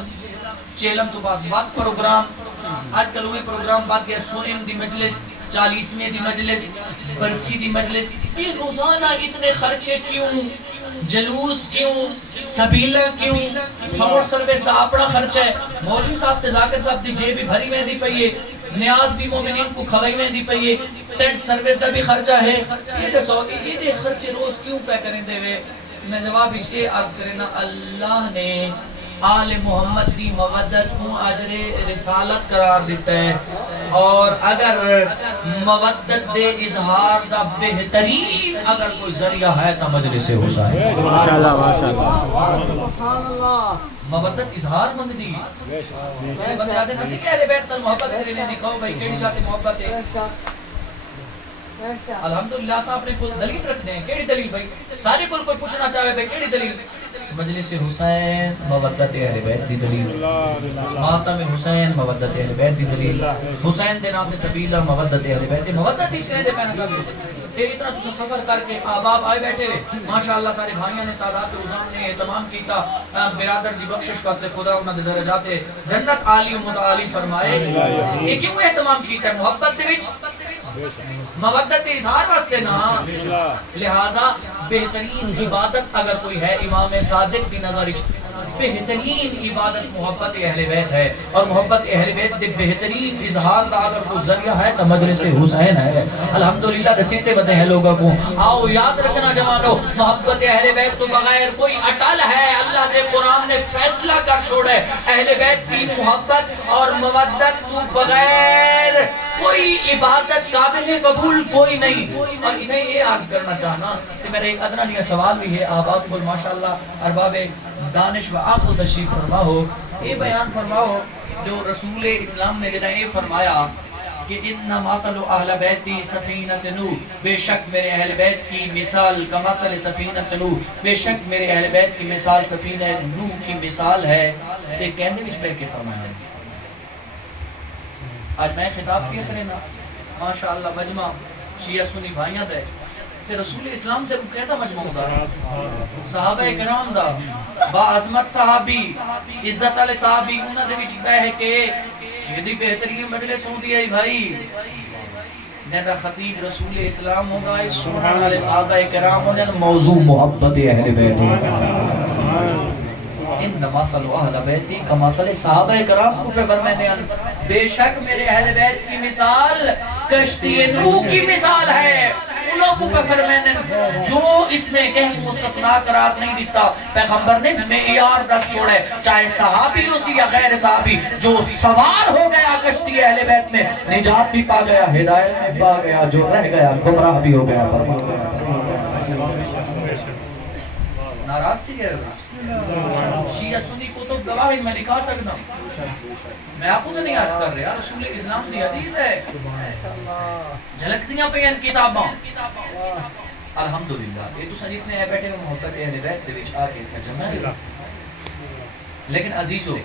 چہلم تو بعد پروگرام. آج کل ہوئے پروگرام بعد گیا سوئم دی مجلس, 40ویں دی مجلس, برسی دی مجلس. یہ روزانہ اتنے خرچے کیوں؟ جلوس کیوں؟ سبیلہ کیوں؟ سمور سروس دا اپنا خرچہ ہے. مولوی صاحب تے ذاکر صاحب دی جیب بھی بھری میں دی پئیے, نیاز بھی مومنین کو کھوائی میں دی پئیے, ٹینٹ سروس دا بھی خرچہ ہے. یہ دسو یہ دے خرچے روز کیوں پہ کریں دے وے؟ میں جواب یہ عرض کرنا اللہ نے آل محمد دی مودت کو اجر رسالت قرار دیتا ہے. اور اگر مودت دے اظہار دا بہترین اگر کوئی ذریعہ ہے تو مجلس حسین. ماشاءاللہ ماشاءاللہ. مودت اظہار بندی بندے آدھے نسی کہ اہل بیت تل محبت کرنے دکھاؤ بھائی کیڑی جاتے محبت ہے. الحمدللہ صاحب نے کوئی دلیل رکھنے ہیں. کیڑی دلیل بھائی؟ سارے کل کوئی پوچھنا چاہے بھائی کیڑی دلیل؟ مجلس حسین مودت اہل بیت دی دلیل, ماتم حسین مودت اہل بیت دی دلیل, حسین دے نام دے سبیلہ مودت اہل بیت دی مودت ہی چکنے دے پہنے صاحب. اتنا تو سفر کر کے آباب آئے بیٹھے ہوئے ماشاءاللہ سارے بھائیوں نے سادات روزان نے اہتمام کیتا. برادر دی بخشش واسطے خدا انہاں دے درجات جنت عالی و متعالی فرمائے. یہ کیوں اہتمام کیتا ہے؟ محبت دے وچ مودت اظہار واسطے نا. لہذا بہترین عبادت اگر کوئی ہے امام صادق کی نظر بہترین عبادت محبت اہل بیت ہے. اور محبت اہل بیت دے بہترین اظہار دا اگر کوئی ذریعہ ہے تو مجلس حسین ہے. الحمدللہ رسیتے بتے ہیں لوگوں کو. آؤ یاد رکھنا جوانو محبت اہل بیت تو بغیر کوئی اٹل ہے. اللہ نے قرآن نے فیصلہ کر چھوڑے اہل بیت کی محبت اور مودت تو بغیر کوئی عبادت قابل قبول کوئی نہیں. اور انہیں یہ عرض کرنا چاہنا کہ میرے ایک ادنا لیا سوال بھی ہے. آپ آپ کو ماشاءاللہ ارباب دانش و عقل تشریف فرما ہو, یہ بیان فرما ہو جو رسول اسلام نے یہ فرمایا کہ ان مثل اہل بیتی سفینۃ نوح, بے شک میرے اہل بیت کی مثال کمثل سفینۃ نوح, بے شک میرے اہل بیت کی مثال سفینہ نوح کی مثال ہے. یہ کہنے وچ بیٹھ کے فرمایا ہے. آج میں خطاب کیا کرے نا ماشاءاللہ مجمع شیعہ سنی بھائیاں دے کہ رسول اسلام دے کو کہتا مجمع دا صحابہ کرام دا با عظمت صحابی عزت والے صحابی انہاں دے وچ بیٹھ کے یہ بہترین مجلس ہوتی ہے بھائی نیدہ خطیب رسول اسلام ہوگا سبحان اللہ صحابہ کرام ہونے موضوع محبت اہل بیت ان مثل اہل بیتی کا مثل صحابہ کرام کو پہ فرمانے بے شک میرے اہل بیت کی مثال کشتی نوح کی مثال ہے ان لوگوں پہ فرمانے جو اس میں کہیں مستثنیٰ قرار نہیں دیتا پیغمبر نے معیار دست چھوڑے چاہے صحابی ہو سی یا غیر صحابی جو سوار ہو گیا کشتی اہل بیت میں نجات بھی پا گیا ہدایت بھی پا گیا جو رہ گیا گمراہ بھی ہو گیا ناراض تھی ہے شیعہ سنی کو تو گواہی میں نکھا سکتا میں آپ کو تو نہیں آج کر رہا رسول اسلام دی حدیث ہے جھلکتیاں پہ ان کتاباں الحمدللہ یہ تو سنجیت نے بیٹھے میں محبت اہل بیت دے وچ آ کے جمع ہے لیکن عزیزو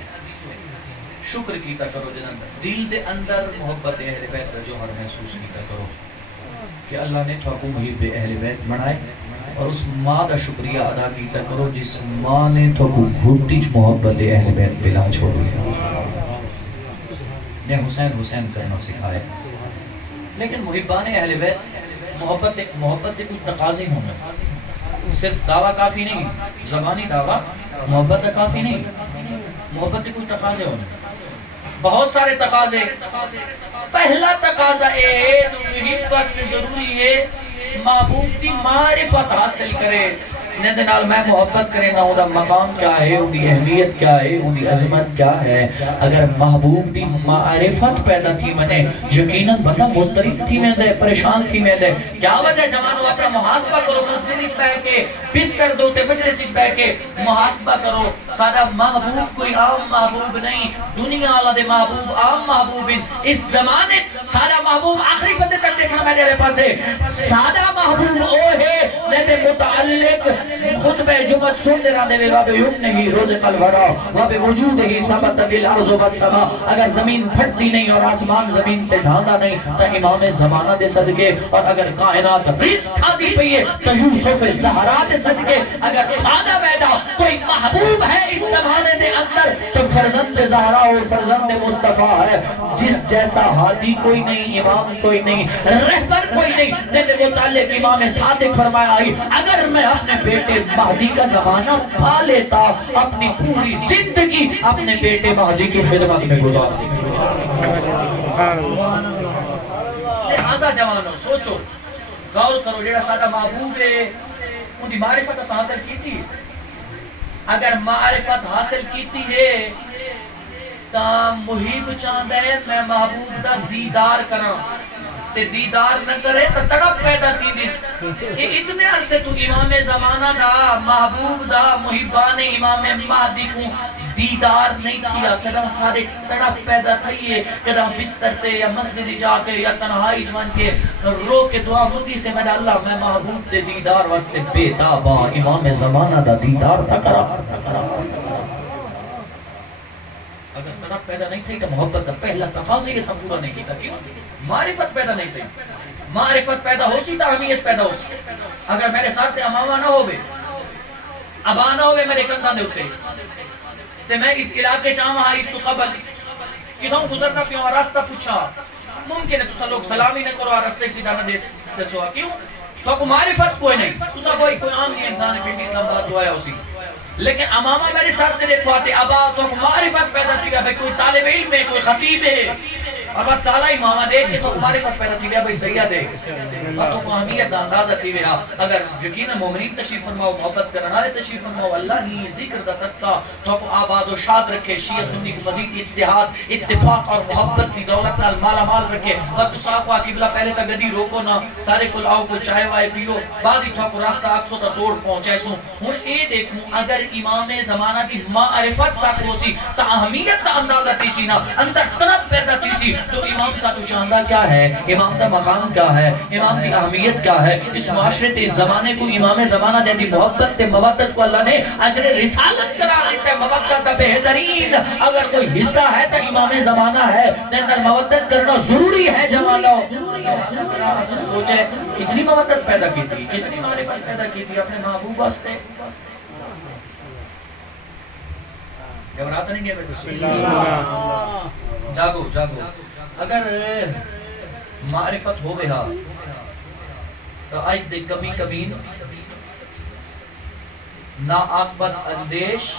شکر کیتا کرو جنن دل دے اندر محبت اہل بیت کا جوہر محسوس کیتا کرو کہ اللہ نے تو کو محب اہل بیت بنائے اور اس ماں دا شکریہ ادا کیتا کرو جس ماں نے تو کو گھٹی محبت اہل بیت دلا چھوڑی نے حسین کرنا سکھائے لیکن محبان اہل بیت محبت کوئی تقاضے ہوں صرف دعویٰ کافی نہیں زبانی دعویٰ محبت کافی نہیں محبت کوئی تقاضے ہوں بہت سارے تقاضے پہلا تقاضا ہے محبت ضروری ہے محبوب دی معرفت حاصل کرے نیندے نال میں محبت کرے نہ ہوتا مقام کیا ہے ان دی اہمیت کیا ہے ان دی عظمت کیا ہے اگر محبوب دی معرفت پیدا تھی منے یقیناً بندہ مضطرب تھی میں دے پریشان تھی میں دے کیا وجہ جوانو اپنا محاسبہ کرو مسجد بیٹھ کے بستر دو فجر سے بیٹھ کے محاسبہ کرو سادہ محبوب کوئی عام محبوب نہیں دنیا والا دے محبوب عام محبوب اس زمانے سادہ محبوب آخری بندے تک دیکھنا میرے پاس ہے سادہ محبوب وہ ہے نیندے متعلق خطبہ جمعہ سن رہا دے واب یمنہی رزق الورا واب وجودہی ثبت بالعرض والسما اگر زمین پھٹتی نہیں اور آسمان زمین تے ڈھاندا نہیں تا امام زمانہ دے صدقے اور اگر کائنات رزق کھا دی پئی ہے تو یوسف زہرا دے صدقے اگر کھانا بیٹا کوئی محبوب ہے اس زمانے دے اندر تو فرزند زہرا اور فرزند مصطفیٰ ہے جس جیسا ہادی کوئی نہیں امام کوئی نہیں رہبر کوئی نہیں جن متعلق امام صادق فرمایا اگر میں اپنے بیٹے مہدی کا زمانہ پا لیتا اپنی پوری زندگی اپنے بیٹے مہدی کی خدمت میں گزار دی لہذا جوانوں سوچو غور کرو جیڑا ساڈا محبوب ہے ان دی معرفت حاصل کی تھی اگر معرفت حاصل کی ہے تا محب چاہتا ہے میں محبوب دا دیدار کراں تے دیدار نہ کرے تو تڑپ پیدا تھی دیس کہ اتنے عرصے تو امام زمانہ دا محبوب دا محبان امام مہدی کو دیدار نہیں تھیا کدھا سارے تڑپ پیدا تھئیے کدھا بستر تے یا مسجد جا کے یا تنہائی جوان کے رو کے دعا ہوتی سے میں اللہ میں محبوب دے دیدار واسطے بے تاباں امام زمانہ دا دیدار تا کرا اگر تڑپ پیدا نہیں تھی تو محبت دا پہلا تقاضے یہ سب پورا نہیں کیتا کیوں معرفت پیدا نہیں تھی معرفت پیدا ہو سی تو اہمیت پیدا ہو سی اگر میرے ساتھ امامہ نہ ہوئے ابا نہ ہوئے میرے کندھا دے ہوتے تو میں اس علاقے چاہاں اس تو قبل کتوں گزرنا پیوں راستہ پوچھا ممکن ہے تو لوگ سلامی نہ کرو راستے سیدھا نہ دے سوا کیوں تو کو معرفت کوئی نہیں تو سا کوئی عام نہیں انسان ہے پھر اسلام بات دعایا اسی لیکن امامہ میرے ساتھ تیرے کو آتے ابا تو معرفت پیدا تھی کہ کوئی طالب علم ہے کوئی خطیب ہے اللہ تعالیٰ امامہ دے کہ تو معرفت پیدا تھی بھئی سیدہ دے اور تو اہمیت دا اندازہ تھی بھئی اگر یقین مومنین تشریف فرماؤ محبت کرنالے تشریف فرماؤ اللہ نہیں ذکر دا سکتا تو کو آباد و شاد رکھے شیعہ سنی کو مزید اتحاد اتفاق اور محبت کی دولت نال مالا مال رکھے اور تو ساکو آکی بلا پہلے تا گدی روکو نا سارے کل آؤ کو چائے وائے پیو بعد ہی تو کو راستہ اکسو تا توڑ پہنچے سوں ہوں اے دیکھوں اگر امام زمانہ کی معرفت ساکو سی تا اہمیت دا اندازہ تھی سی نا اندر طرف پیدا تھی سی تو امام ساتھ چاہندہ کیا ہے امام کا مقام کیا ہے امام کی اہمیت کیا ہے اس معاشرے تے اس زمانے کو امام زمانہ دے دی محبت تے مودت کو اللہ نے اجر رسالت قرار دیتا ہے مودت بہترین اگر کوئی حصہ ہے تو امام زمانہ ہے تے اندر مودت کرنا ضروری ہے جوانوں سوچے کتنی مودت پیدا کی تھی کتنی معرفت پیدا کی تھی اپنے محبوب واسطے گھبراتا نہیں گیا میں جاگو جاگو اگر معرفت ہو گیا تو آج دیکھ کبھی کبھی نا عاقبت اندیش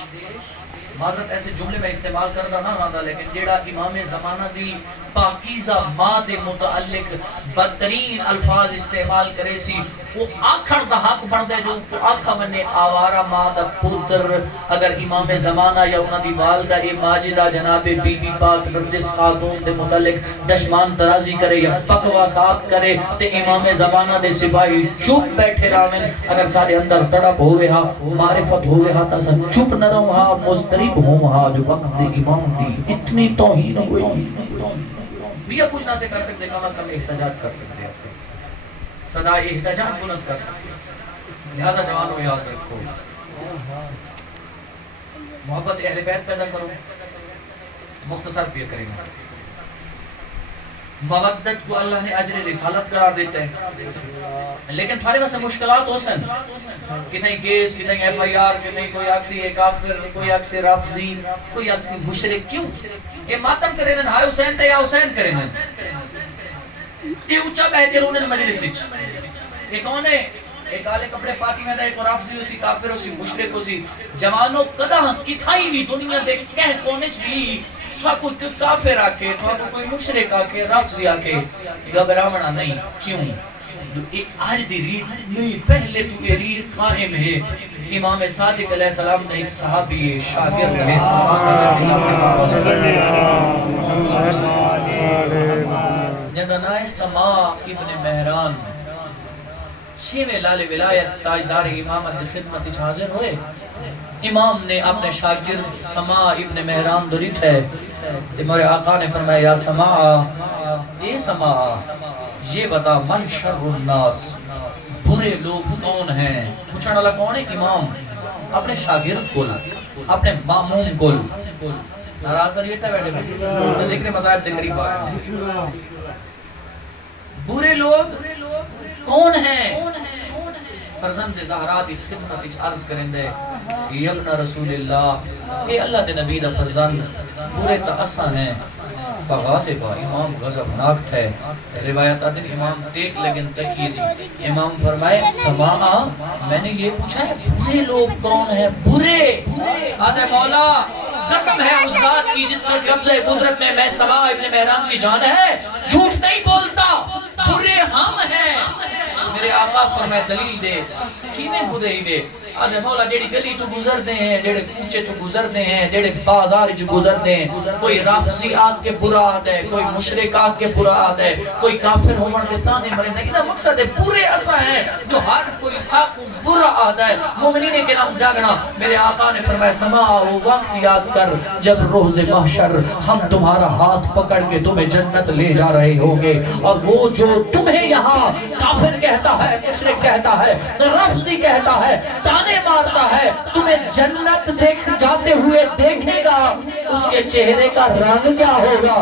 معذرت ایسے جملے میں استعمال کرنا نہ آتا لیکن جیڑا امام زمانہ دی پاکیزہ ماں دے متعلق بدترین الفاظ استعمال کرے سی وہ آکھڑ دا حق بندے جو آکھا منے آوارہ ماں دا پتر اگر امام زمانہ یا انہاں دی والدہ ماجدہ جناب بی بی پاک نرجس خاتون دے متعلق دشمان درازی کرے یا بکواسات کرے تے امام زمانہ دے سپاہی چپ بیٹھے رامن اگر سارے اندر تڑپ ہوئے ہاں معرفت ہوئے ہاں تا سب چپ نہ رہو ہاں مسترب ہوں ہاں جو وقت دے امام دی اتنی توہین ہوئی بیا کچھ نہ سے کر سکتے کم از کم احتجاج کر سکتے ہیں صدا احتجاج بلند کر سکتے ہیں لہذا جوانوں یاد رکھو محبت اہل بیت پیدا کرو مختصر پیا کریں گے مودت کو اللہ نے اجر رسالت قرار دیتا ہے لیکن تھوڑے واسے مشکلات ہو سن کتنی کیس کتنی ایف آئی آر کتنی کوئی اکسی کافر کوئی اکسی رافضی کوئی اکسی مشرک کیوں یہ ماتم کریں نہ ہائے حسین تے یا حسین کریں یہ اچھا بہتے رونے مجلس یہ کون ہے ایک کالے کپڑے پاکی میں دا ایک رافضی اسی کافر اسی مشرک اسی جوانوں قدہ کتھائی بھی دنیا دے کہہ کونے چلی تھا کوئی کافر آکے تھا کوئی مشرک آکے رافضی آکے گھبراونا نہیں کیوں آج دی ریت نہیں پہلے تو یہ ریت قائم ہے امام صادق علیہ السلام نے ایک صحابی شاگرد علیہ السلام جدنائے سما ابن مہران چھویں لال ولایت تاجدار امامت خدمت حاضر ہوئے امام نے اپنے شاگرد سما ابن مہران دریت ہے میرے آقا نے فرمایا یا سما اے سما یہ بتا من شر الناس برے لوگ کون ہیں پوچھنا لگا کون ہے امام اپنے شاگرد کل اپنے ماموم کل ناراض نہیں ہوتا بیٹھے بیٹھے ذکر مصائب سے قریب آئے برے لوگ کون ہیں فرزند زہرا دی خدمت عرض کریں دے یبن رسول اللہ اے اللہ دے نبی دا فرزند برے تا اسا ہیں فغاطبہ امام غضبناک ہے روایت آدھن امام دیکھ لگن تکیے دی امام فرمائے سماعہ میں نے یہ پوچھا ہے برے لوگ کون ہیں برے آدھے مولا قسم ہے اس ذات کی جس کا قبضہ قدرت میں سما ابن مہران کی جان ہے جھوٹ نہیں بولتا برے ہم ہیں میرے آقا فرمائے دلیل دے کیویں برے ہی بے آدھے مولا جیڑی گلی تو گزر دے ہیں جیڑے کوچے تو گزر دے ہیں جیڑے بازار جو گزر دے ہیں کوئی رافضی آگ کے برا آد ہے کوئی مشرک آگ کے برا آد ہے کوئی کافر ہومن دیتا نہیں مرے نہیں ادھا مقصد ہے برے ایسا ہیں جو ہر کوئی ساکو برا آد ہے مومنین کے نام جاگنا میرے آقا نے فرمایا سما وہ وقت یاد کر جب روز محشر ہم تمہارا ہاتھ پکڑ کے تمہیں جنت لے جا رہے ہوگے اور وہ جو تمہیں یہاں کافر کہتا ہے مشرک کہتا ہے رافضی کہتا ہے تانے مارتا ہے تمہیں جنت دیکھ جاتے ہوئے دیکھے گا اس کے چہرے کا رنگ کیا ہوگا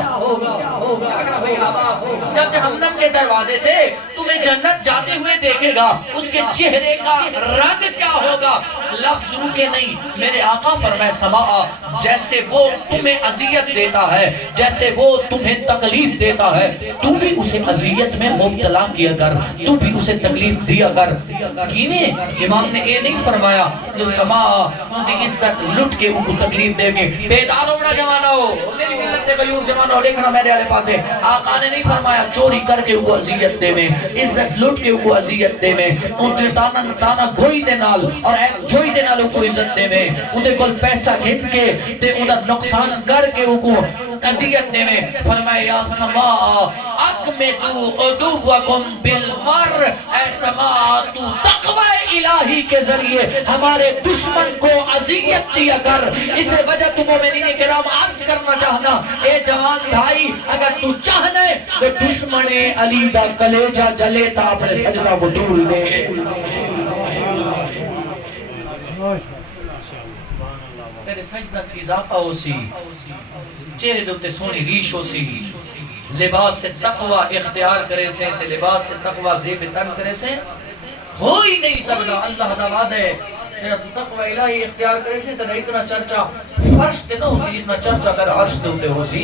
جب جہنم کے دروازے سے تمہیں جنت جاتے ہوئے دیکھے گا اس کے چہرے کا رنگ کیا ہوگا لفظ روکے نہیں میرے آقا فرمائے سماع جیسے وہ تمہیں عذیت دیتا ہے جیسے وہ تمہیں تکلیف دیتا ہے تو بھی اسے عذیت میں مبتلا کیا کر تو بھی اسے تکلیف دیا کر کیویں امام نے یہ نہیں فرمایا جو سما ان کی عزت لٹ کے ان کو تکلیف دے گے بیدار ہونا جوانہ ہو میری ملت دے غیور جوانہ ہو لیکن میرے آلے پاسے آقا نے نہیں فرمایا چوری کر کے ان کو عذیت دے میں عزت لٹ کے ان کو عذیت دے میں ان کے تانا گھوئی دے نال اور ایک جوئی دے نال ان کو عزت دے میں انہیں کل پیسہ گھن کے تے انہیں نقصان کر کے ان کو عذیت دے میں فرمایا یا سماع اکمدو عدوکم بالمر اے سماع تو تقوی الہی کے ذریعے ہمارے دشمن کو عذیت دیا کر اس وجہ تو مومنین کرام عرض کرنا چاہنا اے جوان بھائی اگر تو چاہنے تو دشمن علی دا کلیجہ جلے تا اپنے سجدہ کو ڈول دے تیرے سجدہ کی اضافہ ہو سی چہرے دوتے سونی ریش ہو سی لباس سے تقوی اختیار کرے سے تے لباس سے تقوی زیب تن کرے سے ہو ہی نہیں سکتا اللہ دا وعدہ ہے تیرا تقوی الہی اختیار کرے سے تیرا اتنا چرچا فرش تے نہ ہو سی جتنا چرچا تیرا عرش تے ہوتے ہو سی.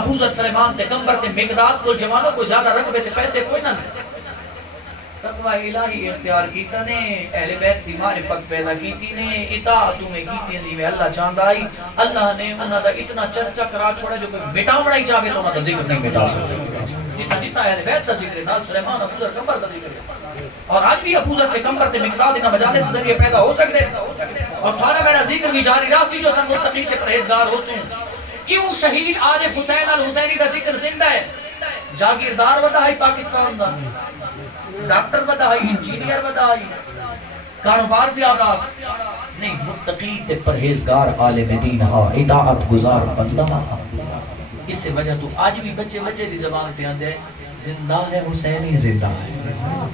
ابو ذر سلیمان تے کمبر تے مقداد کو جوانوں کو زیادہ رقبے تے پیسے کوئی نہ دے. تقوی الہی اختیار کیتا نے اہل بیت دی معرفت پیدا کیتی نے اطاعت میں کیتی نے میں اللہ چاہندا ہی اللہ نے انہاں دا اتنا چرچا کرا چھوڑا جو کوئی مٹاونا ہی چاہے تو انہاں دا ذکر نہیں مٹا سکتے. جتنا جتنا اہل بیت دا ذکر ہے نال سلیمان ابو ذر کمبر دا ذکر ہے اور آج بھی ابو ذر تے کمبر تے مقداد انہاں مجالس سے ذریعے پیدا ہو سکتے اور سارا میرا ذکر بھی جاری راسی جو سن متقی تے پرہیزگار ہو سن. کیوں شہید آج حسین الحسینی دا ذکر زندہ ہے. جاگیردار ودا ہے پاکستان دا, ڈاکٹر ودا ہے, انجینئر ودا ہے, کاروبار زیادہ نہیں, متقی تے پرہیزگار عالم دین ہا, اطاعت گزار بندہ ہا. اس سے وجہ تو آج بھی بچے بچے دی زبان تے آندے زندہ ہے حسینی زندہ ہے.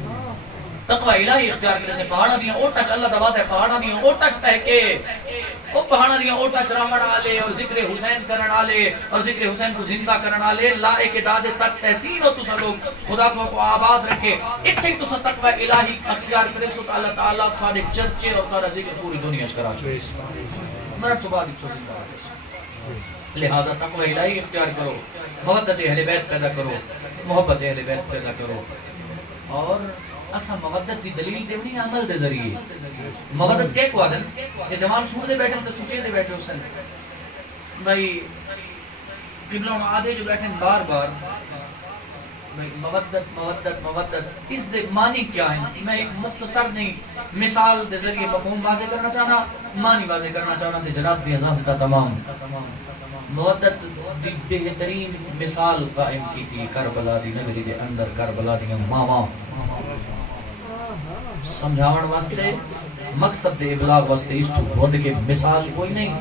تقوی الہی اختیار کرے سے پہاڑا دیاں اوٹا چ اللہ دباتا ہے پہاڑا دیاں اوٹا چ تحکے وہ پہاڑا دیاں اوٹا چ رامن آلے اور ذکر حسین کرن آلے اور ذکر حسین کو زندہ کرن آلے لائے کے دادے ست تحسین ہو تسا لوگ خدا کو آباد رکھے اتنے تسا تقوی الہی اختیار کرے سو کہ اللہ تعالیٰ تھارے چرچے اور تھارا ذکر پوری دنیا چ کرا چھوڑے مرد تو بعد ہی سو زندہ رکھے. لہذا تقوی الہی اختیار کرو, محبت اہل بیت پیدا کرو, محبت اہل بیت پیدا کرو اور اسا مودت دی دلیل دے نہیں عمل دے ذریعے. مودت کے کو آدن یہ جوان سور دے بیٹھے تے سوچے دے بیٹھے حسین بھائی قبلوں آدھے جو بیٹھے بار بار بھائی مودت مودت مودت اس دے معنی کیا ہے. میں ایک مختصر نہیں مثال دے ذریعے مفہوم واضح کرنا چاہنا, معنی واضح کرنا چاہنا تے جناب کی اذان کا تمام. مودت دی بہترین مثال قائم کی تھی کربلا دی نگری دے اندر, کربلا دی ماما سمجھاون واسطے مقصد دے ابلاغ واسطے اس تو بھوڑ کے مثال کوئی نہیں.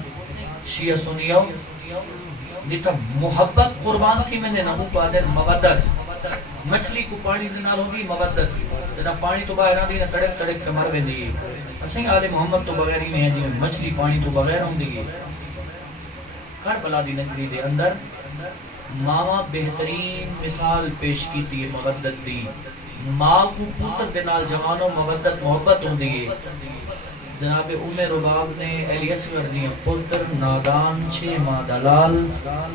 شیعہ سنیو جتا محبت قربان تھی میں نے نمو پادر مودت. مچھلی کو پانی دینال ہوگی مودت, جنا پانی تو باہر آن دی نا تڑک تڑک کے مر دی. اسیں آل محمد تو بغیر ہی نہیں ہے جی مچھلی پانی تو بغیر ہوں دی. کربلا دی نگری دے اندر ماما بہترین مثال پیش کی تھی مودت دی. ماں کو پتر دے نال جوانوں مودت محبت ہوں دی. جناب ام رباب نے علی اصغر دی پتر نادان 6 ماہ دلال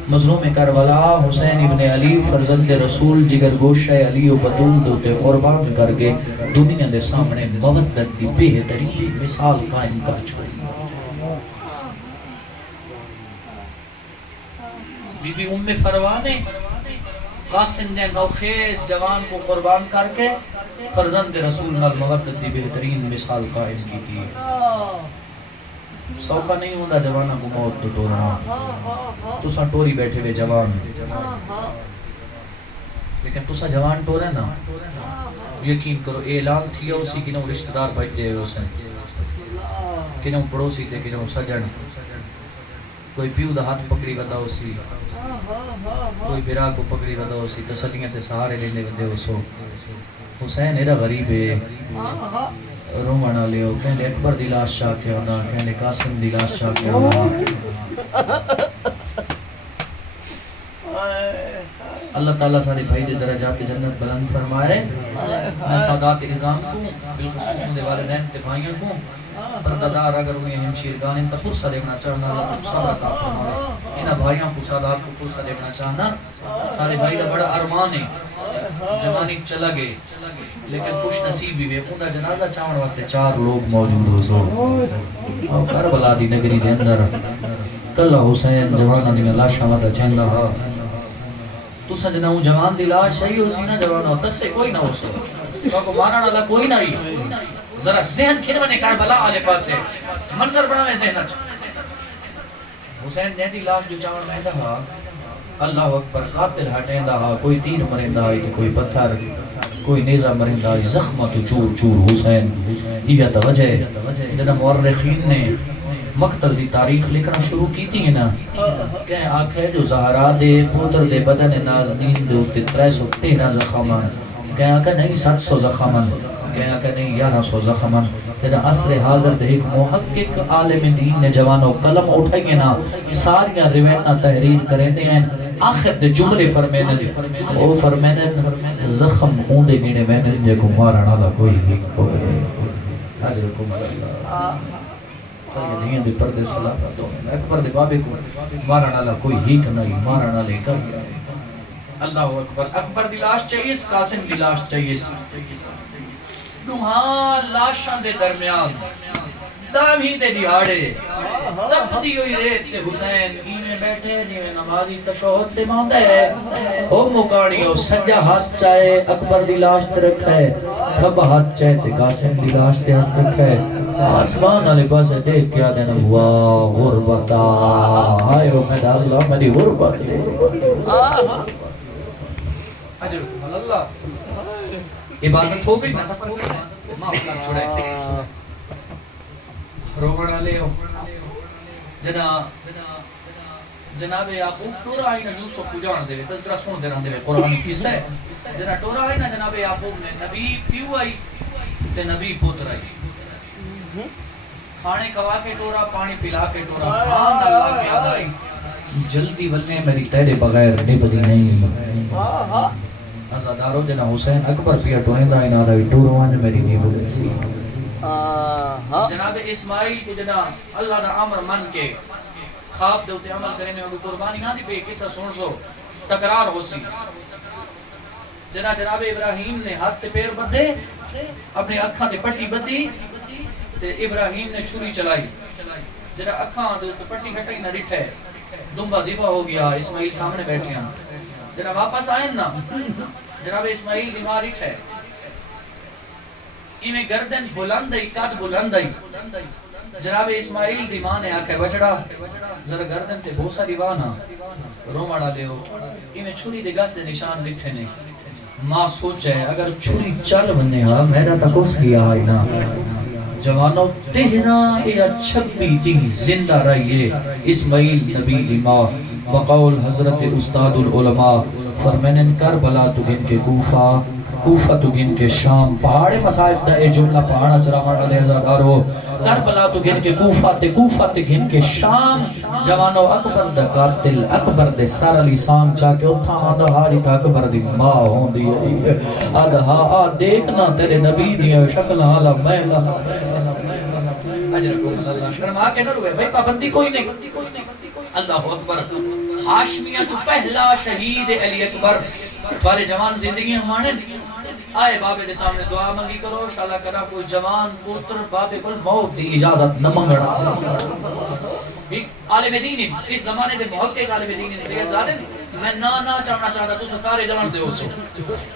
مظلوم کربلا حسین ابن علی فرزند رسول جگر گوشہ علی و بطول دوتے قربان کر کے دنیا دے سامنے مودت دی بہترین مثال قائم کر چھوڑی. بی بی ام فروانے قاسم نے نوخیز جوان کو قربان کر کے فرزند رسول نال مودت دی بہترین مثال قائم کی تھی. سوکا نہیں ہوندہ جوانا کو موت تو ٹورنا, تو سا ٹوری بیٹھے ہوئے جوان, لیکن تو سا جوان ٹورے نا یقین کرو اعلان تھیا اسی کی نو رشتہ دار بھجتے ہوئے اسے کہ نو پڑوسی تھے کہ نو سجن, کوئی پیو دا ہاتھ پکڑی بتا اسی, کوئی برا کو پکڑی ودا اسی, تسلیاں تے سہارے لینے ودے اسو. حسین ایرا غریب ہے رومانا لے ہو, کہنے اکبر دی لاش شاہ کیا ہونا, کہنے قاسم دی لاش شاہ کیا ہونا. اللہ تعالیٰ سارے بھائی دے درجات جنت بلند فرمائے. میں سادات اعظام کو بالخصوص ان دے والدین تے بھائیوں کو پردادار اگر ہوئے ہیں شیرگان ان کا پرسہ دیکھنا چاہنا اللہ تو سارا عطا فرمائے. انہا بھائیوں کو سادات کو پرسہ دیکھنا چاہنا. سارے بھائی دا بڑا ارمان ہے, جوانی چلا گئے لیکن خوش نصیب بھی ہے. انہا جنازہ چاہن واسطے 4 لوگ موجود ہو سو کربلا دی نگری دے اندر. کلہ حسین جوانا دی لاشا مدہ چند رہا تو سجنہ ہوں جوان دی لاش شہی ہو سی نا جوانا ہو تس سے کوئی نہ ہو سو کو مانا نہ کوئی نہ ہی. ذرا ذہن کھنوانے کربلا آلے پاس ہے منظر بنا میں ذہن اچھا. حسین نے دی لاش جو چاون میں دہا اللہ اکبر قاتل ہٹیں دہا, کوئی تیر مرندہ آئی تو کوئی پتھر, کوئی نیزہ مرندہ آئی, زخمہ تو چور چور حسین. یہ توجہ جنہ مورخین نے مقتل دی تاریخ لکھنا شروع کی تھی نا کہ آنکھیں جو زہرا دے پوتر دے بدن نازنین دے اتے 313 زخمان, کہ آنکھیں نہیں 700 زخمان, کہ آنکھیں نہیں 1100 زخمان. تیرا عصر حاضر دے ایک محقق عالم دین نے جوانوں قلم اٹھائیں نا ساریاں روایتاں تحریر کریں دے ہیں. آخر دے جملے فرمینے دے او فرمینے زخم اوندے گینے میں نے جے کو مارنا دا کوئی نہیں کوئی. اجرکم اللہ نہیں دے پردے سلامت ہو اکبر دے بابے کو مارن والا کوئی ہی نہیں مارن والے کا اللہ اکبر اکبر دی لاش چاہیے قاسم دی لاش چاہیے دوہاں لاشاں دے درمیان داوی تے دیہاڑے تب دی ہوئی ریت تے حسین ایویں بیٹھے جویں نمازی تشہد تے ماندا ہے او مکانیو سجا ہاتھ چائے اکبر دی لاش تے رکھا ہے کھبا ہاتھ چائے تے قاسم دی لاش تے ہاتھ رکھا ہے آسمان والے پاسے دیکھ کے آدھے نا واہ غربتا آئے او میں اللہ میری غربت لے اجرکم اللہ عبادت ہو گئی میں سب ہو گئی معاف کر چھوڑے روڑا لے ہو جناب یعقوب ٹورا آئی نا یوسف کو جان دے تذکرہ سن دے رہن دے قرآن کس ہے جنا ٹورا آئی نا جناب یعقوب نے نبی پیو آئی تے نبی پوتر آئی کھانے کھوا کے ٹورا پانی پلا کے ٹورا خان اللہ کی یاد آئی جلدی ولنے میری تیرے بغیر نبدی نہیں ازادارو جنا حسین اکبر پیا ٹوریں دا اینا دا ٹوروان میری نبدی سی جناب اسماعیل کو جنا اللہ دا عمر من کے خواب دوتے عمل کرنے میں قربانی ہاں دی پہ کسا سن سو تقرار ہو سی جناب ابراہیم نے ہاتھ تے پیر بدھے اپنے اکھاں تے پٹی بدھی تے ابراہیم نے چھری چلائی جنا اکھاں تے پٹی ہٹائی نہ رٹھے دنبا ذبح ہو گیا اسماعیل سامنے بیٹھے ہیں جنا واپس آئیں نا جناب اسماعیل بیمار رٹھے ایمیں گردن بلندائی قد بلندائی جناب اسماعیل دی ماں نے آکھے بچڑا ذرا گردن تے بوسا دیوانا رومڑا لے ہو ایمیں چھری دے گس دے نشان لکھے نہیں ماں سوچے اگر چھری چل بننے ہاں میرا تکوس کیا آئی نا جوانو تہنا یا چھبی دی زندہ رہیے اسماعیل نبی دی ماں بقول حضرت استاد العلماء فرمینن کربلا تو گن کے کوفہ تو گن کے شام پہاڑے مسائب دا اے جملہ پہاڑا چرامہ ڈالے ازادارو کربلا تو گن کے کوفہ تے گن کے شام جوانو اکبر دا قاتل اکبر دے سار علی سام چاکے اتھا آدھا ہاری تا اکبر دی ماں ہون دی آدھا ہاں دیکھنا تیرے نبی دیا شکلہ حالا محلہ اجرکم اللہ شرما کے نہ روئے بھائی پابندی کوئی نہیں اللہ اکبر ہاشمیہ جو پہلا شہید علی اکبر تھوارے جوان زندگی ہمانے آئے بابے دے سامنے دعا منگی کرو شاءاللہ کرا کوئی جوان پوتر بابے کو موت دی اجازت نہ منگڑا عالم دینی اس زمانے دے محقق عالم دینی نے سید زادے میں نہ چاہنا چاہتا تو سارے جان دے ہو سو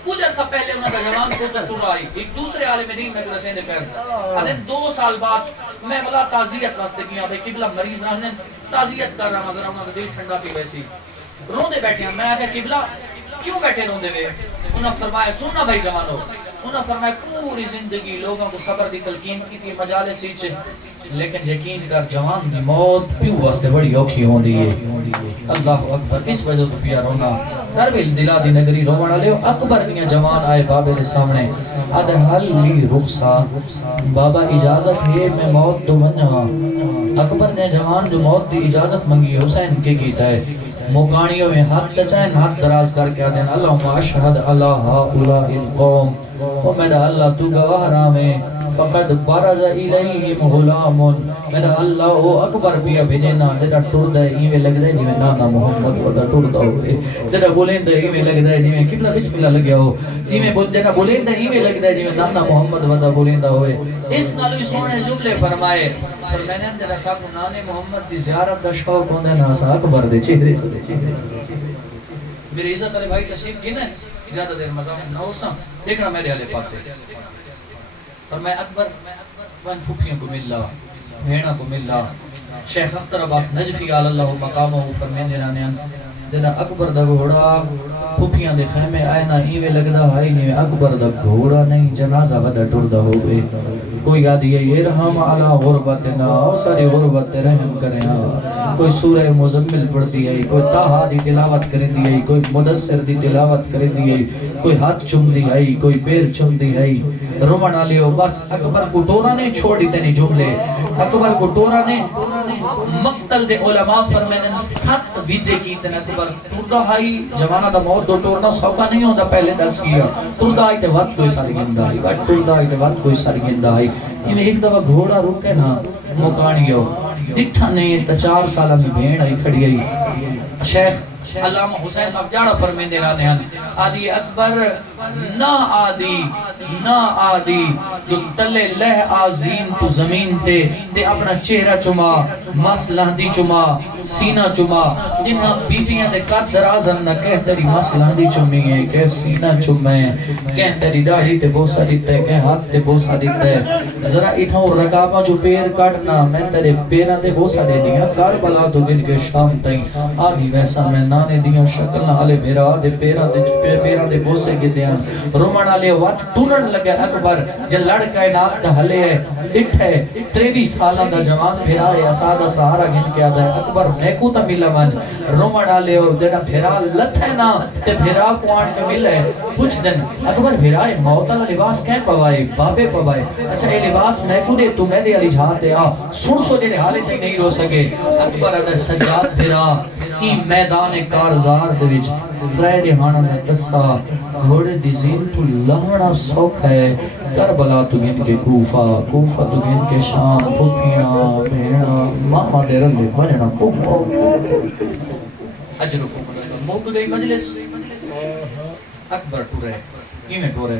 کچھ عرصہ پہلے انہوں نے جوان پوتر تر آئی ایک دوسرے عالم دین میں رسین دے پہر ادھر 2 سال بعد میں بلا تعزیت واسطے کیا بھئی قبلہ مریض رہنے تعزیت کر رہا ذرا انہوں نے دل ٹھنڈا کی ویسی روندے بیٹھے ہیں میں آگے قبلہ کیوں بیٹھے روندے ہوئے انہوں نے فرمایا سننا بھائی جوانو انہوں نے فرمایا پوری زندگی لوگوں کو صبر دی تلقین کی تھی مجالس سیچے لیکن یقین کر جوان کی موت پیو واسطے بڑی اوکھی ہوں دی ہے اللہ اکبر اس وجہ تو پیا رونا دربیل دلا دی نگری رومن علیہ اکبر دیا جوان آئے بابے دے سامنے آدھے حل لی رخصا بابا اجازت ہے میں موت تو منہا اکبر نے جوان جو موت دی اجازت منگی حسین کے کیتا ہے موکانیوں میں ہاتھ چچائیں ہاتھ دراز کر کے آدھیں اللہم اشہد اللہ ہاؤلاء القوم او میرا اللہ تو گواہ رامیں فقد برز الیہم غلام میرا اللہ او اکبر پیا بھیجنا جیڑا ٹر دے ایویں لگ دے جویں نانا محمد ودا ٹر دا ہوئے جیڑا بولیں دے ایویں لگ دے جویں قبلہ بسم اللہ لگیا ہو جیڑا بولیں دے ایویں لگ دے جویں نانا محمد ودا بولیں دا ہوئے اس نالوی سونے جملے فرمائے فرمائنے جیڑا ساکو نانے محمد دی زیارت دا شوق ہوندے ناسا اکبر دے چہرے میری عزت علی بھائی تشریف کی نا زیادہ دیر مزاحم نہ ہو سا دیکھنا میرے علی پاس ہے فرمائے اکبر وان پھوپیوں کو ملا بھیڑا کو ملا شیخ اختر عباس نجفی آل اللہ مقامہ فرمین دینا دینا اکبر دا گھوڑا پھوپیاں دے خیمے آئے نا ایوے لگدا بھائی نہیں اکبر دا گھوڑا نہیں جنازہ ودا ٹردہ ہو گئے کوئی یادی ہے یہ رحم علا غربتنا ساری غربت رحم کریں کوئی سورہ مزمل پڑھ دی ہے کوئی تاہا دی تلاوت کر دی ہے کوئی مدثر دی تلاوت کر دی ہے کوئی ہاتھ چم دی ہے کوئی پیر چم دی ہے رومن آلے ہو بس اکبر کو ٹورا نے چھوڑ دیتے نہیں جملے اکبر کو ٹورا نے مقتل دے علماء فرمینن 7 ویدے کی تن اکبر ٹردہ ہائی جوانا دا موت دو ٹورنا سوکا نہیں ہوتا پہلے دس کیا ٹردہ آئی تے وقت کوئی ساری گندہ آئی ٹردہ آئی تے وقت کوئی ساری گندہ آئی یہ ایک دفعہ گھوڑا روکے نا مکانیو ڈٹھا نہیں تا 4 سالہ کی بھین آئی کھڑی آئی شیخ علامہ حسین افجاڑا فرمیندے رہنے ہیں آدھی اکبر نہ آدھی جو تلے لہ آزین تو زمین تے اپنا چہرہ چما مس لہندی چما سینہ چما جنہاں بیبیاں دے قد درازن نہ کہہ تیری مس لہندی چمی ہے کہہ سینہ چمیں کہہ تیری داڑھی تے بوسا دیتا ہے کہہ ہاتھ تے بوسا دیتا ہے ذرا اتھاؤں رکابہ جو پیر کاٹنا میں تیرے پیرہ دے بوسا دے دیا کاربلا تو گن کے شام تائیں آدھی ویسا میں نانے دیا شکل نہ حالے میرا دے پیرہ دے بوسے کے دیا رومن آلے وقت ٹورن لگے اکبر جل لڑ کائنات دا حلے ہے اٹھ ہے 23 سالہ دا جوان پھرا ہے اسادہ سہارا گن کے آدھا ہے اکبر نیکو تا ملا من رومن آلے ہو جڑا پھرا لت ہے نا تے پھرا کوان کے مل ہے کچھ دن اکبر پھرا ہے موتا لباس کہیں پوائے بابے پوائے اچھا یہ لباس نیکو دے تو میں دے علی جھاتے آ سن جڑے حالے تک نہیں رو سکے اکبر اگر سجاد پھرا ای میدان کارزار دے وچ فرائیڈے ہانا دا قصہ گھوڑے دی زین تو لہونا سوکھ ہے کربلا تو گن کے کوفہ تو گن کے شام پھپیاں بھیڑا ماما دے رلے بننا پوپا اجر کو موک گئی مجلس اکبر ٹورے کی میں ٹورے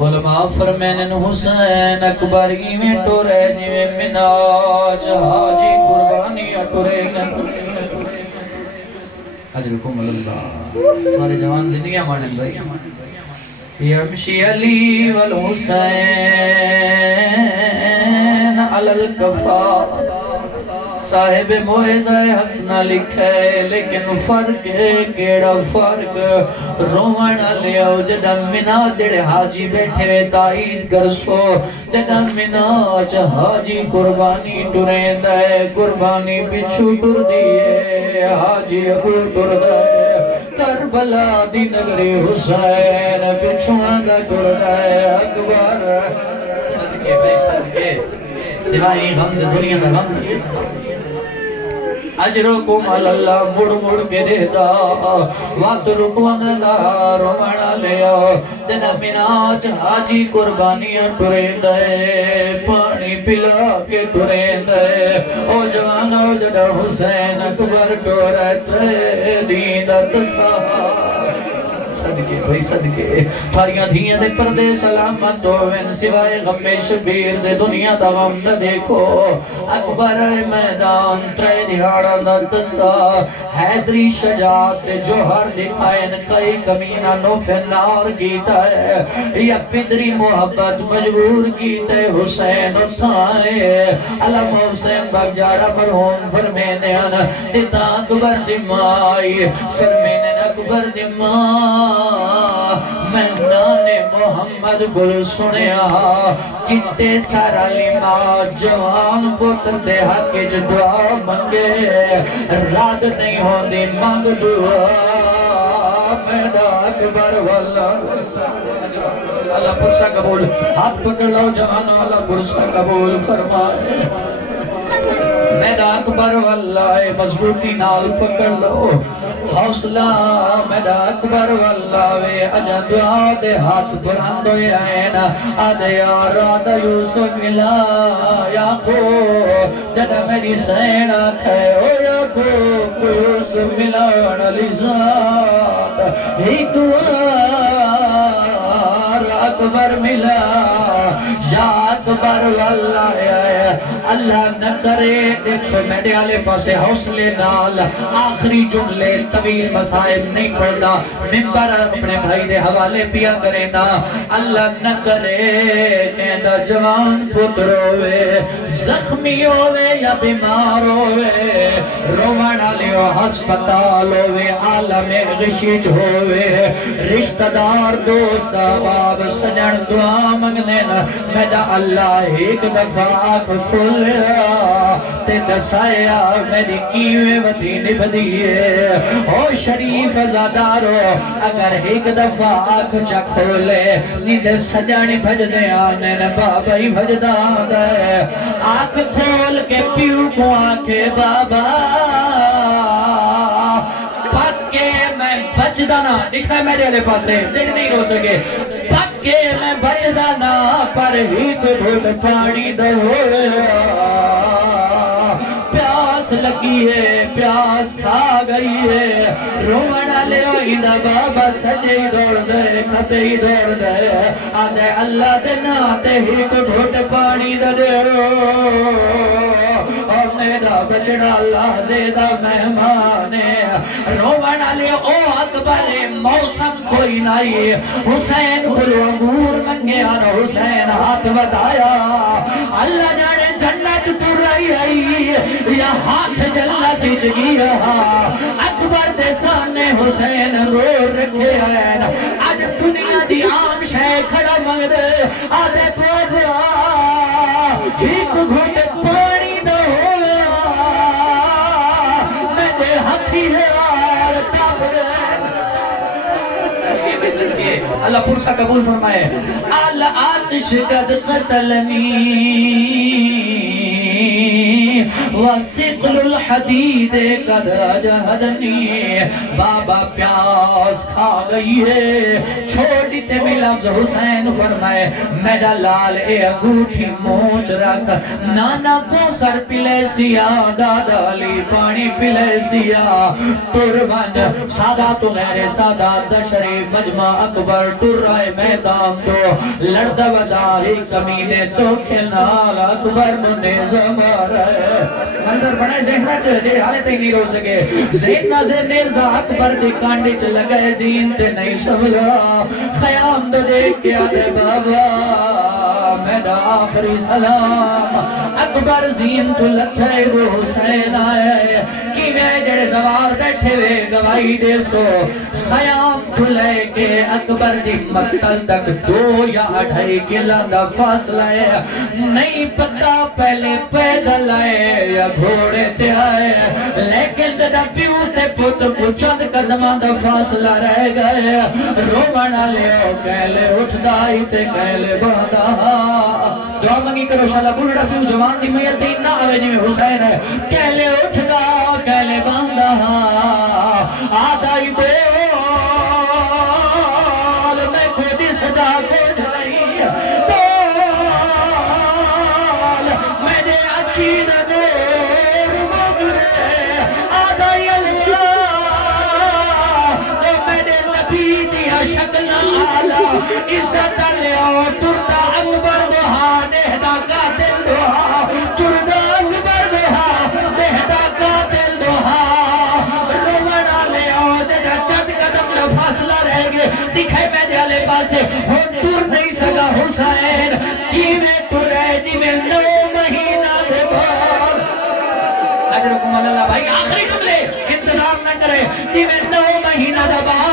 علماء فرمینن حسین اکبر کی میں ٹورے جوے مناج حاجی قربانی ٹورے اجرکم اللہ تمہارے جوان زندگیاں مانن بھائی یمشی علی والحسین علی الکفا صاحب موعظہ حسنہ لکھے لیکن فرق کیڑا فرق رومن لیاؤ جدہ منا جڑے حاجی بیٹھے وے تائید کرسو جدہ منا حاجی قربانی ٹرین دے قربانی بچھو ٹر دیئے حاجی اگو ٹر دے کربلا دی نگری حسین بچھوان دا ٹر دے اکبر صدقے بھائی صدقے سوائے غم دنیا دا غم اجرکم اللہ مڑ کے دیتا وقت رکوان دا رومانا لیا دینا مناج حاجی قربانیاں ٹرین دے پانی پلا کے ٹرین دے او جوانا جدہ حسین اکبر ٹورت دین دسا صدقے بھائی صدقے تھاریاں دھیاں دے پردے سلامت ہوئن سوائے غم شبیر دے دنیا دا غم نہ دیکھو اکبر میدان ترے دہاڑا دا دسا حیدری شجاعت جوہر دکھائن کئی کمینہ نوفن نار کیتا ہے یا پدری محبت مجبور کیتے حسین اٹھائے علم حسین بگ جارا مرہوم فرمینے آنا دیتا اکبر دمائی فرمینے اکبر دمائی میں نانے محمد گل سنیا چٹے سارا لیما جوان پتر دے حق جو دعا منگے رات نہیں ہوندی مانگ دعا میڈا اکبر واللہ اللہ پرسا قبول ہاتھ پکڑ لو جوانا اللہ پرسا قبول فرمائے میڈا اکبر واللہ مضبوطی نال پکڑ لو حوصلہ میرا اکبر واللہ وے اجا دعا دے ہاتھ بلند ہوئے آئین آدھے یار آدھا یوسف ملا یعقوب جدہ میری سین آکھے او یعقوب یوسف ملان علی ذات ایک وار اکبر ملا یا اکبر واللہ اللہ نہ کرے دیکھ سو میڈے آلے پاسے حوصلے نال آخری جملے طویل مسائب نہیں پڑھنا ممبر اپنے بھائی دے حوالے پیا کرے نا اللہ نہ کرے کہندہ جوان پتر ہوئے زخمی ہوئے یا بیمار ہوئے رومانہ لیو ہسپتال ہوئے عالم غشیج ہوئے رشتہ دار دوست باب سجن دعا منگنے نا میڈا اللہ ایک دفعہ آنکھ کھولیا تے دسایا میری کیوے ودی نبھدیے او شریف زادارو اگر ایک دفعہ آنکھ چا کھولے نیندے سجانی بھجنے آنے نے بابا ہی بھجدہ دے آنکھ کھول کے پیو کو آنکھے بابا پک کے میں بچدہ نا دکھائے میرے علیہ پاسے دیکھ نہیں ہو سکے پک کہ میں بچدا نہ پر ہی تو گھٹ پانی دہوڑا پیاس لگی ہے پیاس کھا گئی ہے رومنا لے ہوئیدہ بابا سجے ہی دوڑ دے کھتے ہی دوڑ دے آدھے اللہ دے ناتے ہی کو گھٹ پانی دے اور میرا بچڑا اللہ زیدہ مہمان رومنا لے او اکبر موسم کوئی نہیں حسین کلو انگور منگے آنا حسین ہاتھ ودایا اللہ جانے جنت پر رہی رہی یا ہاتھ جنت جگی رہا اکبر دے سامنے حسین گور رکھے ہیں آج دنیا دی عام شے کھڑا منگ دے آدھے پوپا ایک گھٹ پانی نہ ہویا میں دے ہتھی ہے آر تاب صدقے اللہ پرسا قبول فرمائے اللہ آتش قد قتلنی وَسِقْلُ الْحَدِيدِ قَدْ جَهَدَنِي بابا پیاس کھا گئی ہے چھوٹی تے میں لفظ حسین فرمائے میڈا لال اے انگوٹھی موچ رکھ نانا کو سر پلے سیا دادا علی پانی پلے سیا تربند سادہ تو غیر سادہ دشریف مجمع اکبر ٹر رائے میدان تو لڑد وداہی کمینے تو کھنال اکبر منے زمار ہے منظر بڑھائے ذہنہ چاہتے حالت ہی نہیں رو سکے زین نظر نیزہ اکبر دی کانڈی چل گئے زین تے نہیں شبلا خیام دو دیکھ کے آدھے بابا میرا آخری سلام اکبر زین تو لکھے وہ حسین آئے کی میں جڑے زوار بیٹھے ہوئے گواہی دے سو خیام تو لے کے اکبر دی مقتل تک 2 یا 2.5 کلہ دا فاصلہ ہے نہیں پتہ پہلے پیدل آئے یا گھوڑے تے آئے لیکن دا پیو تے پت کو چند قدمہ دا فاصلہ رہ گئے رومنا لیو کہلے اٹھ دائی تے کہلے بہدہ دعا منگی کرو شاءاللہ بڑھڑا پیو جوان دی میتین نہ آوے جی میں حسین ہے کہلے اٹھ دا کہلے بہدہ آدھائی بول میں کھوڑی صدا کو جلائی بول میں نے عقید نور مگرے آدھائی الولا تو میں نے نبی دیا شکل آلہ عزت لیو تردہ اکبر بہا نہدہ قاتل دوہا تردہ اکبر بہا نہدہ قاتل دوہا رومنا لیو دیدہ چند قدم لے فاصلہ رہ گئے دکھائے میں دیالے پاسے ہون تر نہیں سگا حسین کی میں تر رہے دی میں 9 مہینہ دے بعد اجرکم اللہ بھائی آخری جملے انتظار نہ کرے دی میں 9 مہینہ دے بعد